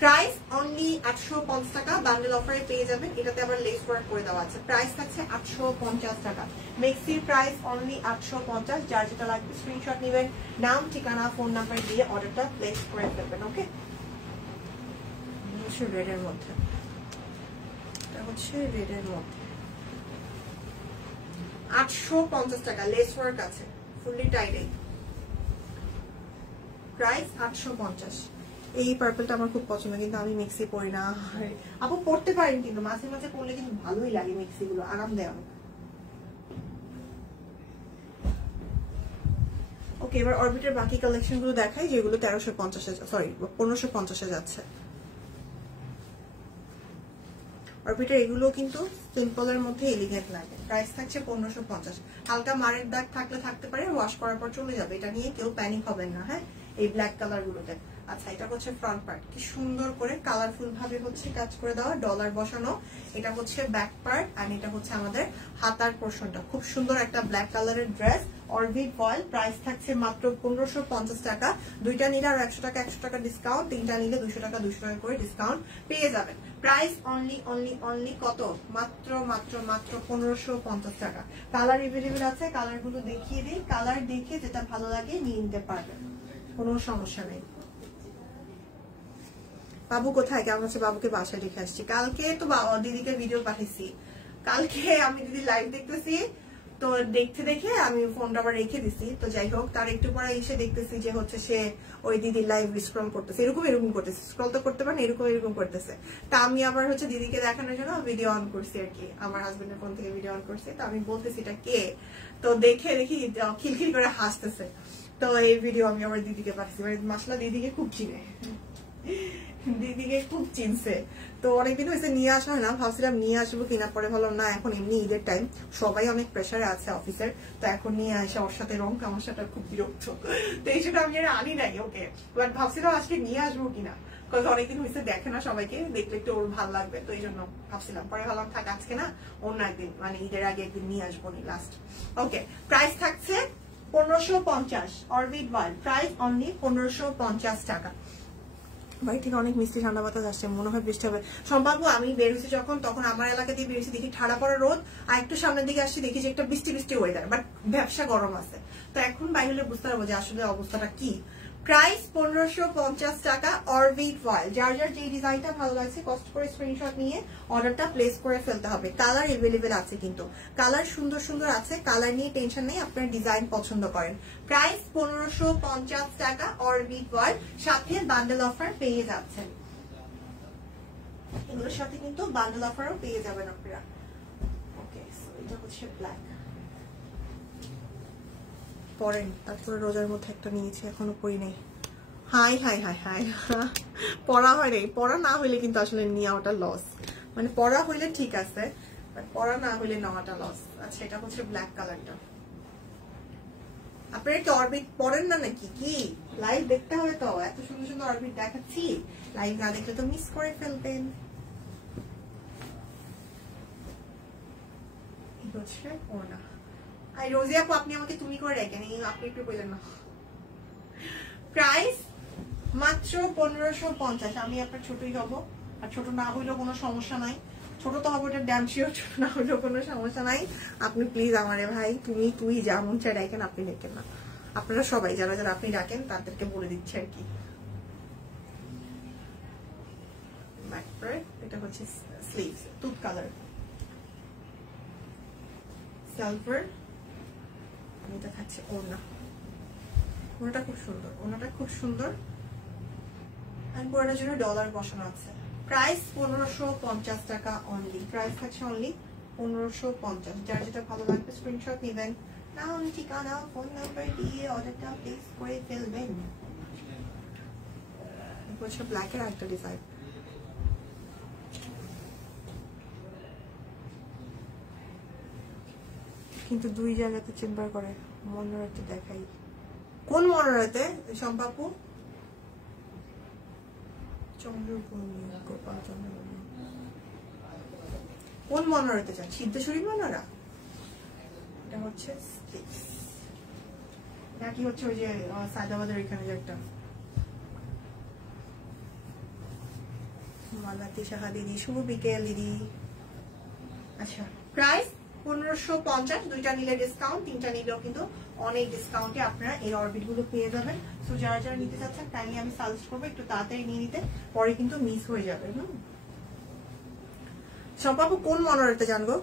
প্রাইস অনলি 850 টাকা। বান্ডেল অফারে পেয়ে যাবেন, এটাতে আবার লেস ওয়ার্ক করে দেওয়া আছে। প্রাইস থাকছে 850 টাকা। মেক্সির প্রাইস অনলি 850। যার যেটা লাগবে স্ক্রিনশট নেবেন, নাম, ঠিকানা, ফোন নাম্বার দিয়ে অর্ডারটা প্লেস করে ফেলবেন। ওকে, রেডের মধ্যে, এটা হচ্ছে রেডের মধ্যে 850 টাকা। লেস ওয়ার্ক আছে, ফুললি টাইডে, প্রাইস 850। এই পার্পলটা আমার খুব পছন্দ, কিন্তু আমি মেক্সি পরি না। আপু পড়তে পারেন, কিন্তু মাঝে মাঝে পড়লে কিন্তু ভালোই লাগে, মেক্সি গুলো আরামদায়ক। ওকে, এবার অরবিটের বাকি কালেকশন গুলো দেখাই, যেগুলো 1550 যাচ্ছে। অরবিটের এগুলো কিন্তু সিম্পলের মধ্যে এলিগেন্ট লাগে। প্রাইস থাকছে 1550। হালকা মারের দাগ থাকলে থাকতে পারে, ওয়াশ করার পর চলে যাবে, এটা নিয়ে কেউ প্যানিক হবেন না। হ্যাঁ, এই ব্ল্যাক কালার গুলোতে। আচ্ছা, এটা হচ্ছে ফ্রন্ট পার্ট, কি সুন্দর করে কালারফুল ভাবে হচ্ছে কাজ করে দেওয়া, ডলার বসানো। এটা হচ্ছে ব্যাক পার্ট, আর এটা হচ্ছে আমাদের হাতার পোর্শনটা। খুব সুন্দর একটা ব্ল্যাক কালারের ড্রেস, অরবিট ফয়েল। প্রাইস থাকছে মাত্র 1550 টাকা। দুইটা নিলে আর 100 টাকা 100 টাকা ডিসকাউন্ট, তিনটা নিলে 200 টাকা 200 টাকা করে ডিসকাউন্ট পেয়ে যাবেন। প্রাইস অনলি অনলি অনলি কত? মাত্র মাত্র মাত্র 1550 টাকা। কালার এভেলেবেল আছে, কালার গুলো দেখিয়ে দিই। কালার দেখে যেটা ভালো লাগে নিয়ে নিতে পারবেন, কোনো সমস্যা নেই। বাবু কোথায়? কেমন আছে? বাবুকে বাসায় রেখে আসছি। কালকে তো দিদিকে ভিডিও পাঠিয়েছি, কালকে আমি দিদি লাইভ দেখতেছি, তো দেখতে দেখে আমি ফোনটা আবার রেখে দিছি। তো যাই হোক, তার একটু পরে এসে দেখতেছি যে হচ্ছে সে ওই দিদির লাইভ স্ক্রল করতেছে, এরকম করতেছে, স্ক্রল তো করতে পারেন, এরকম করতেছে। তা আমি আবার হচ্ছে দিদিকে দেখানোর জন্য ভিডিও অন করছি আর কি, আমার হাজবেন্ডের ফোন থেকে ভিডিও অন করছি। তো আমি বলতেছি এটা কে, তো দেখে দেখি খিলখিল করে হাসতেছে। তো এই ভিডিও আমি আবার দিদিকে পাঠিয়েছি। মাশাআল্লাহ, দিদিকে খুব চিনে, দিদিকে খুব চিনছে। তো অনেকদিন হয়েছে নিয়ে আসা হয় না, ভাবছিলাম নিয়ে আসবো কিনা, পরে ভাবলাম না, এখন এমনি ঈদের টাইম, সবাই অনেক প্রেসারে আছে অফিসের, তো এখন নিয়ে আসা ওর সাথে রং তামাশাটা খুব বিরক্ত, তো এই জন্য আমি আনি নাই ওকে। বাট ভাবছিলাম আজকে নিয়ে আসবো কিনা, কারণ অনেকদিন হয়েছে দেখে না সবাইকে, দেখলে একটু ওর ভালো লাগবে, তো এই জন্য ভাবছিলাম। পরে ভাবলাম থাক, আজকে না, অন্য একদিন, মানে ঈদের আগে একদিন নিয়ে আসবো নি লাস্ট। ওকে, প্রাইস থাকছে 1550। অরবিট ওয়াল, প্রাইস অনলি 1550 টাকা। বাড়ি থেকে অনেক মিষ্টি ঠান্ডা বাতাস আসছে, মনে হয় বৃষ্টি হবে সম্ভাব্য। আমি বের হয়েছি যখন, তখন আমার এলাকা দিয়ে বেরিয়েছি, দেখি ঠাড়া পড়া রোদ, আর একটু সামনের দিকে আসছি দেখি যে একটা বৃষ্টি বৃষ্টি ওয়েদার, বাট ব্যবসা গরম আছে। তো এখন বাইরে হলে বুঝতে পারবো যে আসলে অবস্থাটা কি। প্রাইস 1550 টাকা। অরবিট ওয়াল, যার যার যে ডিজাইনটা ভালো লাগছে কষ্ট করে স্ক্রিনশট নিয়ে অর্ডারটা প্লেস করে ফেলতে হবে। কালার এভেলেবেল আছে, কিন্তু কালার সুন্দর সুন্দর আছে, কালার নিয়ে টেনশন নেই, আপনার ডিজাইন পছন্দ করেন। প্রাইস 1550 টাকা। অরবিট ওয়াল, সাথে বান্ডেল অফার পেয়ে যাচ্ছেন, এগুলোর সাথে কিন্তু বান্ডেল অফারও পেয়ে যাবেন আপনারা। ওকে, সো এটা হচ্ছে ব্ল্যাক। পরেন, তারপরে রোজার মধ্যে একটা নিয়েছি, এখনো পরি নাই। হাই হাই হাই হাই, পড়া হয় নাই। পড়া না হইলে কিন্তু আসলে নেওয়াটা লস, মানে পড়া হইলে ঠিক আছে, পড়া না হইলে নেওয়াটা লস। আচ্ছা, এটা হচ্ছে ব্ল্যাক কালারটা। আপনারা কি অরবিট পড়েন না নাকি? কি লাইভ দেখতে হবে তো, এত সুন্দর সুন্দর অরবিট দেখাচ্ছি, লাইভ না দেখলে তো মিস করে ফেলবেন। হচ্ছে ওনা। আর রোজি আপু, আপনি আমাকে তুমি করে রেখেন, আপনি একটু বললেন না। প্রাইস মাত্র 1550। আমি আপনার ছোটই হব, আর ছোট না হইলেও কোনো সমস্যা নাই, ছোট তো হবো এটা ড্যাম শিওর, ছোট না হইলেও কোনো সমস্যা নাই। আপনি প্লিজ আমারে ভাই তুই যেমন চাই ডাকেন, আপনি ডেকেন না, আপনারা সবাই যারা যারা আপনি ডাকেন তাদেরকে বলে দিচ্ছে আর কি। এটা হচ্ছে স্লিভস, টুথ কালার, সিলভার। এটা থাকছে ওড়না, ওড়নাটা খুব সুন্দর, ওড়নাটা খুব সুন্দর। এন্ড ওড়নার জন্য ডলার বসানো আছে। প্রাইস 1550 টাকা অনলি, প্রাইস থাকছে অনলি 1550। যার যেটা ভালো লাগবে স্ক্রিনশট নেবেন, নাম ঠিকানা ফোন নাম্বার দিয়ে অর্ডারটা প্লেস করে ফেলবেন। হচ্ছে ব্ল্যাকের একটা ডিজাইন, কিন্তু দুই জায়গাতে চেম্বার করে। মনোরাতে দেখাই, কোন মনোরাতে সম্পাপু? কোন মনোরাতে চান? সিদ্ধেশ্বরী মনোরা? এটা হচ্ছে নাকি হচ্ছে ওই যে সায়দাবাদের এখানে যে একটা মালাতি সাহা দিদি, শুভ বিকেল দিদি। আচ্ছা, প্রাইস 1550, দুইটা নিলে ডিসকাউন্ট, তিনটা নিলেও কিন্তু অনেক ডিসকাউন্টে আপনারা এই অরবিট গুলো পেয়ে যাবেন। সো যারা যারা নিতে চাচ্ছেন তাই আমি সাজেস্ট করবো একটু তাড়াতাড়ি নিয়ে নিতে, পরে কিন্তু মিস হয়ে যাবে। সম্পাপু কোন মনোরাতে জানবো?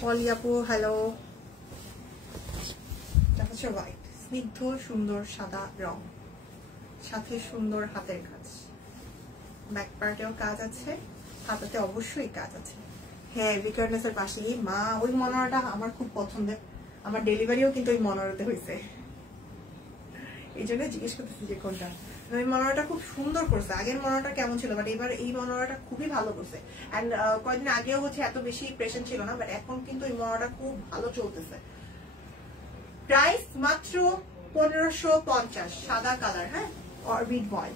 পলি আপু হ্যালো। এটা হচ্ছে হোয়াইট, স্নিগ্ধ সুন্দর সাদা রং, সাথে সুন্দর হাতের কাজ, ব্যাক পার্টেও কাজ আছে, হাতাতে অবশ্যই কাজ আছে। হ্যাঁ, বিকারনেসের পাশেই মা, ওই মনোরাটা আমার খুব পছন্দের, আমার ডেলিভারিও কিন্তু ওই মনোরাতে হয়েছে, এই জন্য জিজ্ঞেস করতেছি যে কোনটা। ওই মনোরাটা খুব সুন্দর করছে, আগের মনোরাটা কেমন ছিল, বাট এবার এই মনোরাটা খুবই ভালো করছে। অ্যান্ড কয়েকদিন আগেও হচ্ছে এত বেশি প্রেশন ছিল না, বাট এখন কিন্তু এই মনোরাটা খুব ভালো চলতেছে। প্রাইস মাত্র 1550, সাদা কালার। হ্যাঁ, অরবিট বয়।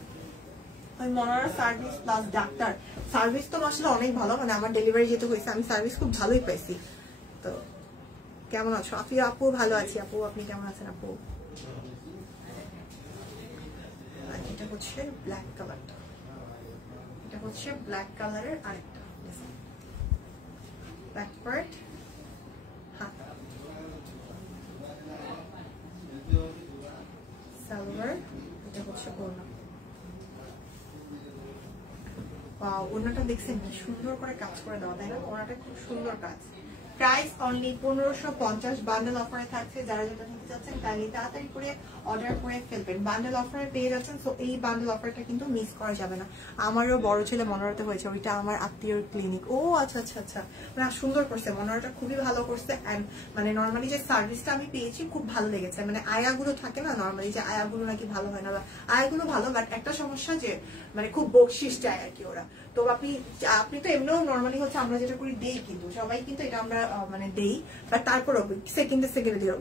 ওই Manora service plus doctor service তো আসলে অনেক ভালো, মানে আমার ডেলিভারি যেতে হয়েছে, আমি সার্ভিস খুব ভালোই পাইছি। তো কেমন আছো আফিয়া আপু? ভালো আছি আপু, আপনি কেমন আছেন আপু? এটা হচ্ছে ব্ল্যাক কালারটা, এটা হচ্ছে ব্ল্যাক কালারের আরেকটা ব্যাক পার্ট, হাতা, সালোয়ার। এটা হচ্ছে ওড়না। ওড়নাটা দেখছেন সুন্দর করে কাজ করে দেওয়া, তাই না? ওড়নাটা খুব সুন্দর কাজ। প্রাইস অনলি 1550, বান্ডেল অফারে থাকছে। যারা যেটা নিতে চাচ্ছেন তাহলে তাড়াতাড়ি করে অর্ডার করে ফেলবেন, বান্ডেল অফারে পেয়ে যাচ্ছেন। সো এই বান্ডেল অফারটা কিন্তু মিস করা যাবে না। আমারও বড় ছেলে মনোরাতে হয়েছে, ওইটা আমার আত্মীয়র ক্লিনিক। ও আচ্ছা আচ্ছা আচ্ছা, মানে সুন্দর করছে মনোরাটা, খুবই ভালো করছে। অ্যান্ড মানে নর্মালি যে সার্ভিসটা আমি পেয়েছি খুব ভালো লেগেছে। মানে আয়াগুলো থাকে না নর্মালি, যে আয়াগুলো নাকি ভালো হয় না, বা আয়াগুলো ভালো, বাট একটা সমস্যা যে মানে খুব বকশিস চায় আর কি ওরা। তো আপনি তো এমনিও নর্মালি হচ্ছে আমরা যেটা করি দেই, কিন্তু সবাই কিন্তু এটা আমরা মানে দেই, বাট তারপরও সেকেন্ডে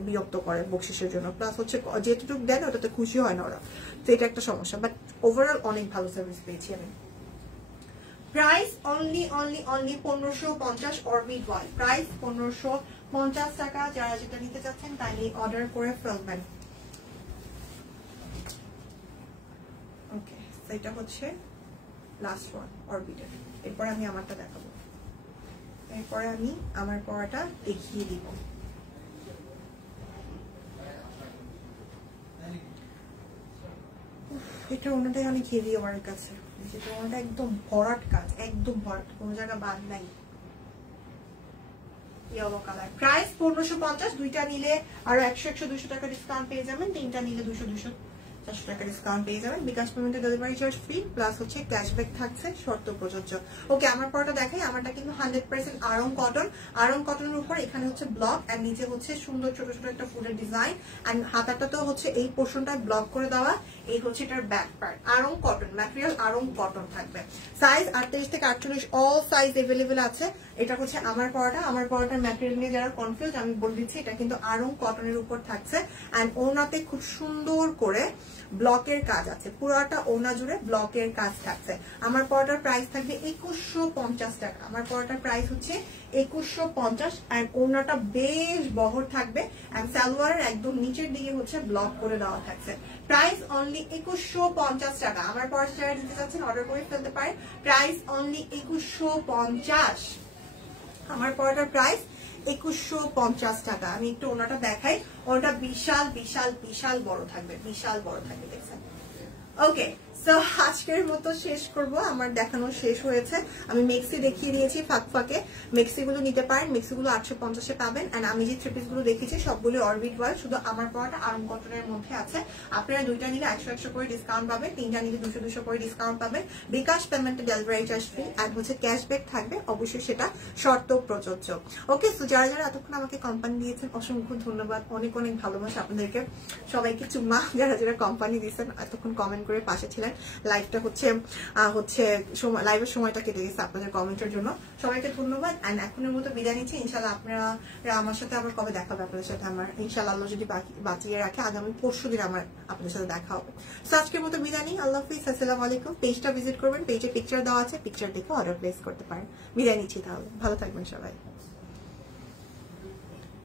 বিরক্ত করে বকশিসের জন্য, প্লাস হচ্ছে যেটুকু দেন ওটাতে খুশি হয় না ওরা, তো এটা একটা সমস্যা। বাট ওভারঅল অনেক ভালো সার্ভিস পেয়েছি আমি। প্রাইস অনলি 1550, অরবিট বয়। প্রাইস 1550 টাকা। যারা যেটা নিতে চাচ্ছেন তাই অর্ডার করে ফেলবেন। ওকে, এটা হচ্ছে লাস্ট ওয়ান অরবিটের। এরপরে আমি আমারটা দেখাবো, এরপরে আমি আমার পড়াটা দেখিয়ে দিব। এটা ওনাটাই অনেক হেভি আমার কাছে, যেটা ওনাটা একদম ভরাট কাজ, একদম ভরাট, কোনো জায়গা বাদ নাই। Yellow colour. প্রাইস 1550, দুইটা নিলে আরো 100-200 টাকা ডিসকাউন্ট পেয়ে যাবেন, তিনটা নিলে 200-400 টাকা ডিসকাউন্ট পেয়ে যাবেন। বিকাশ পেমেন্টে ডেলিভারি চার্জ ফ্রি, প্লাস হচ্ছে ক্যাশব্যাক থাকছে, শর্ত প্রযোজ্য। ওকে, আমার পরটা দেখাই। আমারটা কিন্তু 100% আরং কটন, আরং কটনের উপর এখানে হচ্ছে ব্লক, আর নিচে হচ্ছে সুন্দর ছোট ছোট একটা ফুলের ডিজাইন, এন্ড হাতাটাতেও হচ্ছে এই পোর্শনটা ব্লক করে দেওয়া। এই হচ্ছে এটার back part, Aarong cotton material, Aarong cotton থাকবে। সাইজ 38 থেকে 48, অল সাইজ এভেলেবেল আছে। এটা হচ্ছে আমার পরটা। আমার পরটার ম্যাটেরিয়াল নিয়ে যারা কনফিউজ আমি বলে দিচ্ছি, এটা কিন্তু আরং কটনের উপর থাকছে, এন্ড ওনাতে খুব সুন্দর করে ব্লকের কাজ আছে, পুরোটা ওড়না জুড়ে ব্লকের কাজ থাকছে। আমার পরাটার প্রাইস থাকবে 2150 টাকা। আমার পরাটার প্রাইস হচ্ছে 2150 এন্ড ওড়নাটা বেশ বহর থাকবে এন্ড সালোয়ারের একদম নিচের দিকে হচ্ছে ব্লক করে দেওয়া থাকছে। প্রাইস অনলি 2150 টাকা। আমার পরাটা যারা দিতে চাচ্ছেন অর্ডার করে ফেলতে পারেন। Price only 2150। আমার পরাটার প্রাইস 2150 টাকা। আমি একটু ওনাটা দেখাই, ওটা বিশাল বিশাল বিশাল বড় থাকবে, বিশাল বড় থাকবে দেখছেন। ওকে, সো আজকের মতো শেষ করব, আমার দেখানো শেষ হয়েছে। আমি মেক্সি দেখিয়ে দিয়েছি ফাঁক ফাঁকে, মেক্সিগুলো নিতে পারেন, মেক্সিগুলো 850-এ পাবেন। এন্ড আমি যে থ্রি পিস গুলো দেখিয়েছি সবগুলো অরবিট ওয়াল, শুধু আমার পরাটা আর্ম কটনের মধ্যে আছে। আপনারা দুইটা নিলে 100 করে ডিসকাউন্ট পাবেন, তিনটা নিলে 200 করে ডিসকাউন্ট পাবেন। বিকাশ পেমেন্টে ডেলিভারি চার্জ ফ্রি আর হচ্ছে ক্যাশব্যাক থাকবে, অবশ্যই সেটা শর্ত প্রযোজ্য। ওকে, সো যারা যারা এতক্ষণ আমাকে কোম্পানি দিয়েছেন অসংখ্য ধন্যবাদ, অনেক অনেক ভালোবাসা আপনাদেরকে সবাইকে, চুম্মা। যারা যারা কোম্পানি দিয়েছেন এতক্ষণ কমেন্ট করে পাশে ছিলেন, লাইভটা হচ্ছে লাইভের সময়টা কেটে গেছে আপনাদের কমেন্টের জন্য, সবাইকে ধন্যবাদ। এন্ড এখনের মতো বিদায় নিচ্ছি। ইনশাল্লাহ আপনারা আমার সাথে আবার কবে দেখা হবে আপনাদের সাথে, আমার ইনশাল্লাহ আল্লাহ যদি বাঁচিয়ে রাখে আগামী পরশুদিন আমার আপনাদের সাথে দেখা হবে। সো আজকের মতো বিদায় নিই, আল্লাহ হাফিজ, আসসালামু আলাইকুম। পেজটা ভিজিট করবেন, পেজে পিকচার দেওয়া আছে, পিকচার দেখে অর্ডার প্লেস করতে পারেন। বিদায় নিচ্ছি তাহলে, ভালো থাকবেন সবাই।